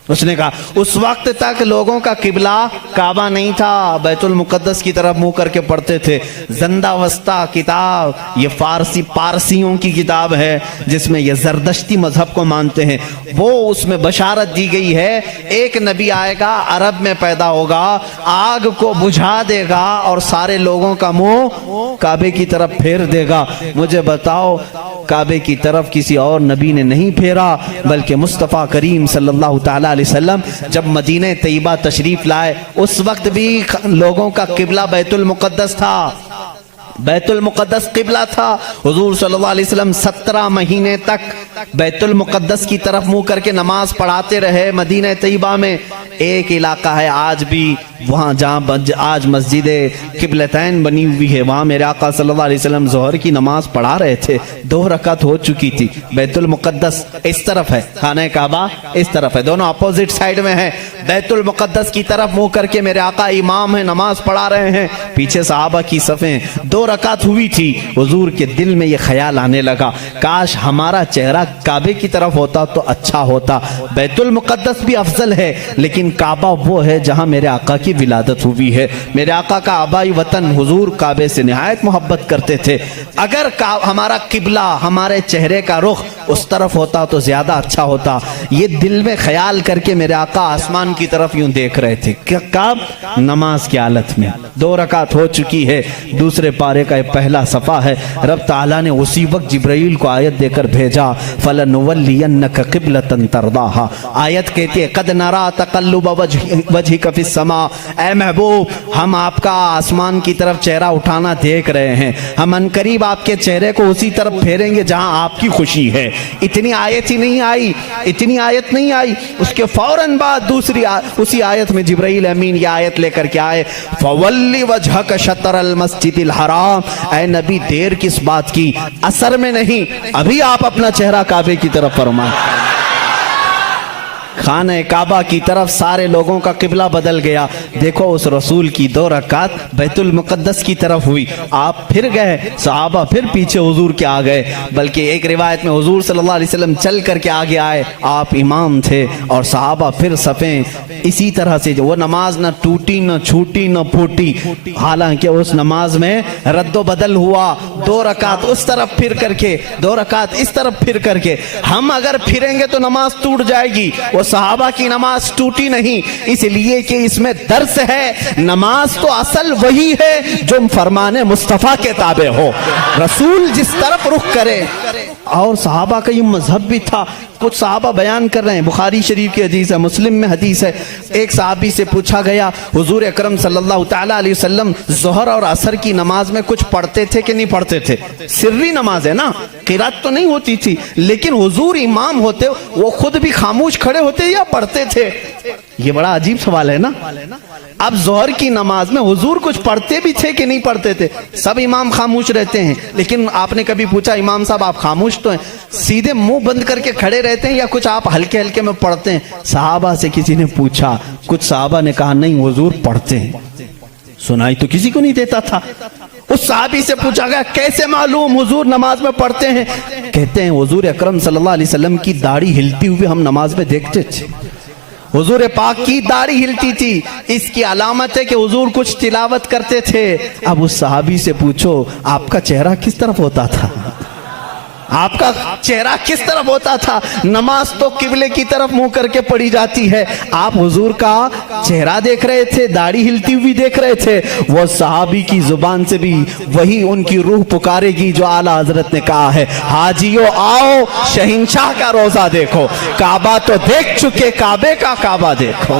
اس نے کہا اس وقت تک لوگوں کا قبلہ کعبہ نہیں تھا، بیت المقدس کی طرف منہ کر کے پڑھتے تھے۔ زندہ وسطہ کتاب، یہ پارسیوں کی کتاب ہے جس میں یہ زردشتی مذہب کو مانتے ہیں۔ وہ اس میں بشارت دی گئی ہے ایک نبی آئے گا، عرب میں پیدا ہوگا، آگ کو بجھا دے گا اور سارے لوگوں کا منہ کعبے کی طرف پھیر دے گا۔ مجھے بتاؤ کعبے کی طرف کسی اور نبی نے نہیں پھیرا، بلکہ مصطفیٰ کریم صلی اللہ تعالیٰ علیہ وسلم جب مدینہ طیبہ تشریف لائے اس وقت بھی لوگوں کا قبلہ بیت المقدس تھا، بیت المقدس قبلہ تھا۔ حضور صلی اللہ علیہ وسلم 17 مہینے تک بیت المقدس کی طرف منہ کر کے نماز پڑھاتے رہے۔ مدینہ طیبہ میں ایک علاقہ ہے آج بھی، وہاں جہاں آج مسجد قبلتین بنی ہوئی ہے، وہاں میرے آقا صلی اللہ علیہ وسلم ظہر کی نماز پڑھا رہے تھے، 2 رکعت ہو چکی تھی۔ بیت المقدس اس طرف ہے، خانہ کعبہ اس طرف ہے، دونوں اپوزٹ سائیڈ میں ہیں۔ بیت المقدس کی طرف منہ کر کے میرے آقا امام ہیں، نماز پڑھا رہے ہیں، پیچھے صحابہ کی صفیں، 2 رکعت ہوئی تھی۔ حضور کے دل میں یہ خیال آنے لگا کاش ہمارا چہرہ کعبے کی طرف ہوتا تو اچھا ہوتا۔ بیت المقدس بھی افضل ہے، لیکن کعبہ وہ ہے جہاں میرے آقا کی ولادت ہوئی ہے۔ میرے آقا کا آبائی وطن، حضور کعبے سے نہایت محبت کرتے تھے۔ اگر ہمارا قبلہ، ہمارے چہرے کا رخ اس طرف ہوتا تو زیادہ اچھا ہوتا۔ یہ دل میں خیال کر کے میرے آقا آسمان کی طرف یوں دیکھ رہے تھے، کب؟ نماز کی حالت میں۔ 2 رکعت ہو چکی ہے، دوسرے پارے کا پہلا صفحہ ہے۔ رب تعالیٰ نے اسی وقت جبرائیل کو آیت دے کر بھیجا، فَلَنُوَلِّيَنَّكَ قِبْلَةً تَرْضَاهَا۔ آیت کہتی ہے قَدْ نَرَا تَقَلُّبَ وَجْهِكَ فِي السَّمَاءِ، اے محبوب ہم آپ کا آسمان کی طرف چہرہ اٹھانا دیکھ رہے ہیں، ہم انقریب آپ کے چہرے کو اسی طرف پھیریں گے جہاں آپ کی خوشی ہے۔ اتنی آیت ہی نہیں آئی، اتنی آیت نہیں آئی، اس کے فوراً بعد دوسری اسی آیت میں جبرائیل امین یہ آیت لے کر کے آئے، فَوَلِّ وَجْهَكَ شَطْرَ الْمَسْجِدِ الْحَرَامِ۔ اے نبی دیر کس بات کی، اثر میں نہیں، ابھی آپ اپنا چہرہ کعبے کی طرف فرمائیں۔ خانہ کعبہ کی طرف سارے لوگوں کا قبلہ بدل گیا۔ دیکھو اس رسول کی 2 رکعت بیت المقدس کی طرف ہوئی، آپ پھر گئے، صحابہ پھر پیچھے حضور کے آ گئے، بلکہ ایک روایت میں حضور صلی اللہ علیہ وسلم چل کر کے آگے آئے، آپ امام تھے اور صحابہ پھر صفیں اسی طرح سے۔ وہ نماز نہ ٹوٹی نہ چھوٹی نہ پھوٹی، حالانکہ اس نماز میں رد و بدل ہوا، 2 رکعت اس طرف پھر کر کے، 2 رکعت اس طرف پھر کر کے۔ ہم اگر پھریں گے تو نماز ٹوٹ جائے گی، وہ صحابہ کی نماز ٹوٹی نہیں، اس لیے کہ اس میں درس ہے۔ نماز تو اصل وہی ہے جو فرمان مصطفیٰ کے تابع ہو، رسول جس طرف رخ کرے۔ اور صحابہ کا یہ مذہب بھی تھا۔ کچھ صحابہ بیان کر رہے ہیں، بخاری شریف کی حدیث ہے، مسلم میں حدیث ہے، ایک صحابی سے پوچھا گیا حضور اکرم صلی اللہ تعالیٰ علیہ وسلم ظہر اور عصر کی نماز میں کچھ پڑھتے تھے کہ نہیں پڑھتے تھے؟ سری نماز ہے نا، قرات تو نہیں ہوتی تھی، لیکن حضور امام ہوتے، وہ خود بھی خاموش کھڑے ہوتے یا پڑھتے تھے؟ یہ بڑا عجیب سوال ہے نا۔ اب ظہر کی نماز میں حضور کچھ پڑھتے بھی تھے کہ نہیں پڑھتے تھے؟ سب امام خاموش رہتے ہیں، لیکن آپ نے کبھی پوچھا امام صاحب آپ خاموش تو ہیں، سیدھے منہ بند کر کے کھڑے رہتے ہیں یا کچھ آپ ہلکے ہلکے میں پڑھتے ہیں؟ صحابہ سے کسی نے پوچھا، کچھ صحابہ نے کہا نہیں حضور پڑھتے ہیں، سنائی تو کسی کو نہیں دیتا تھا۔ اس صحابی سے پوچھا گیا کیسے معلوم حضور نماز میں پڑھتے ہیں؟ کہتے ہیں حضور اکرم صلی اللہ علیہ وسلم کی داڑھی ہلتی ہوئی ہم نماز میں دیکھتے تھے، حضور پاک کی داڑھی ہلتی تھی، اس کی علامت ہے کہ حضور کچھ تلاوت کرتے تھے۔ اب اس صحابی سے پوچھو آپ کا چہرہ کس طرف ہوتا تھا؟ آپ کا چہرہ کس طرف ہوتا تھا؟ نماز تو قبلے کی طرف منہ کر کے پڑھی جاتی ہے، آپ حضور کا چہرہ دیکھ رہے تھے، داڑھی ہلتی ہوئی دیکھ رہے تھے۔ وہ صحابی کی زبان سے بھی وہی ان کی روح پکارے گی جو اعلیٰ حضرت نے کہا ہے، حاجیو آؤ شہنشاہ کا روزہ دیکھو، کعبہ تو دیکھ چکے، کعبے کا کعبہ دیکھو۔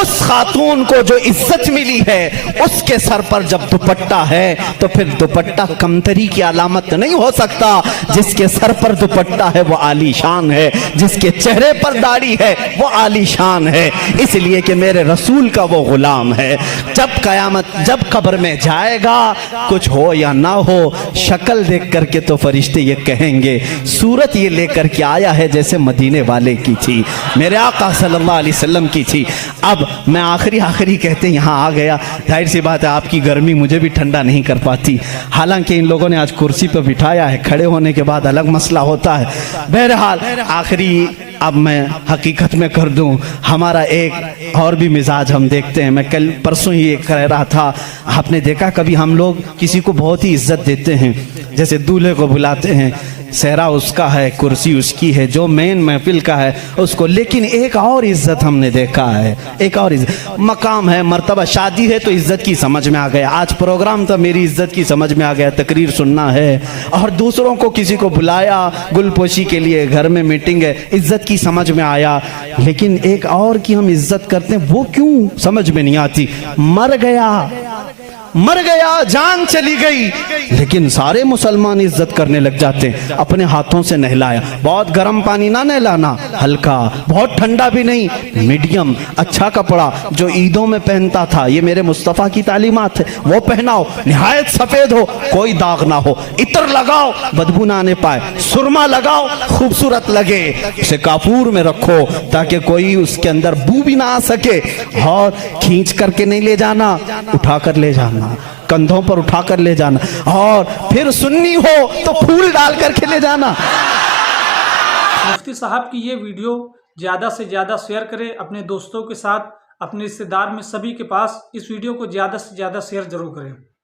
اس خاتون کو جو عزت ملی ہے اس کے سر پر جب دوپٹہ ہے تو پھر دوپٹہ کمتری کی علامت نہیں ہو سکتا. جس کے سر پر دوپٹہ ہے وہ عالی شان ہے, جس کے چہرے پر داڑھی ہے وہ عالی شان ہے, اس لیے کہ میرے رسول کا وہ غلام ہے. جب قبر میں جائے گا, کچھ ہو یا نہ ہو, شکل دیکھ کر کے تو فرشتے یہ کہیں گے صورت یہ لے کر کے آیا ہے جیسے مدینے والے کی تھی, میرے آقا صلی اللہ علیہ وسلم کی تھی. اب میں آخری کہتے ہیں یہاں آ گیا, ظاہر سی بات ہے آپ کی گرمی مجھے بھی ٹھنڈا نہیں کر پاتی, حالانکہ ان لوگوں نے آج کرسی پہ بٹھایا ہے, کھڑے ہونے کے بعد الگ مسئلہ ہوتا ہے. بہرحال آخری اب میں حقیقت میں کر دوں, ہمارا ایک اور بھی مزاج ہم دیکھتے ہیں. میں کل پرسوں ہی ایک کہہ رہا تھا, آپ نے دیکھا کبھی ہم لوگ کسی کو بہت ہی عزت دیتے ہیں, جیسے دولہے کو بلاتے ہیں, صحرا اس کا ہے, کرسی اس کی ہے, جو مین محفل کا ہے اس کو. لیکن ایک اور عزت ہم نے دیکھا ہے, ایک اور عزت, مقام ہے, مرتبہ, شادی ہے تو عزت کی سمجھ میں آ گیا. آج پروگرام تھا, میری عزت کی سمجھ میں آ گیا, تقریر سننا ہے, اور دوسروں کو کسی کو بلایا گل پوشی کے لیے, گھر میں میٹنگ ہے, عزت کی سمجھ میں آیا. لیکن ایک اور کی ہم عزت کرتے ہیں, وہ کیوں سمجھ میں نہیں آتی. مر گیا, جان چلی گئی, لیکن سارے مسلمان عزت کرنے لگ جاتے ہیں. اپنے ہاتھوں سے نہلایا, بہت گرم پانی نہ نہلانا, ہلکا, بہت ٹھنڈا بھی نہیں, میڈیم, اچھا کپڑا جو عیدوں میں پہنتا تھا, یہ میرے مصطفیٰ کی تعلیمات ہے, وہ پہناؤ, نہایت سفید ہو, کوئی داغ نہ ہو, عطر لگاؤ, بدبو نہ آنے پائے, سرما لگاؤ, خوبصورت لگے, اسے کافور میں رکھو تاکہ کوئی اس کے اندر بو بھی نہ آ سکے, اور کھینچ کر کے نہیں لے جانا, اٹھا کر لے جانا, کندھوں پر اٹھا کر لے جانا, اور پھر سنی ہو تو پھول ڈال کر کے لے جانا. مفتی صاحب کی یہ ویڈیو زیادہ سے زیادہ شیئر کریں اپنے دوستوں کے ساتھ, اپنے رشتہ دار میں سبھی کے پاس اس ویڈیو کو زیادہ سے زیادہ شیئر ضرور کریں.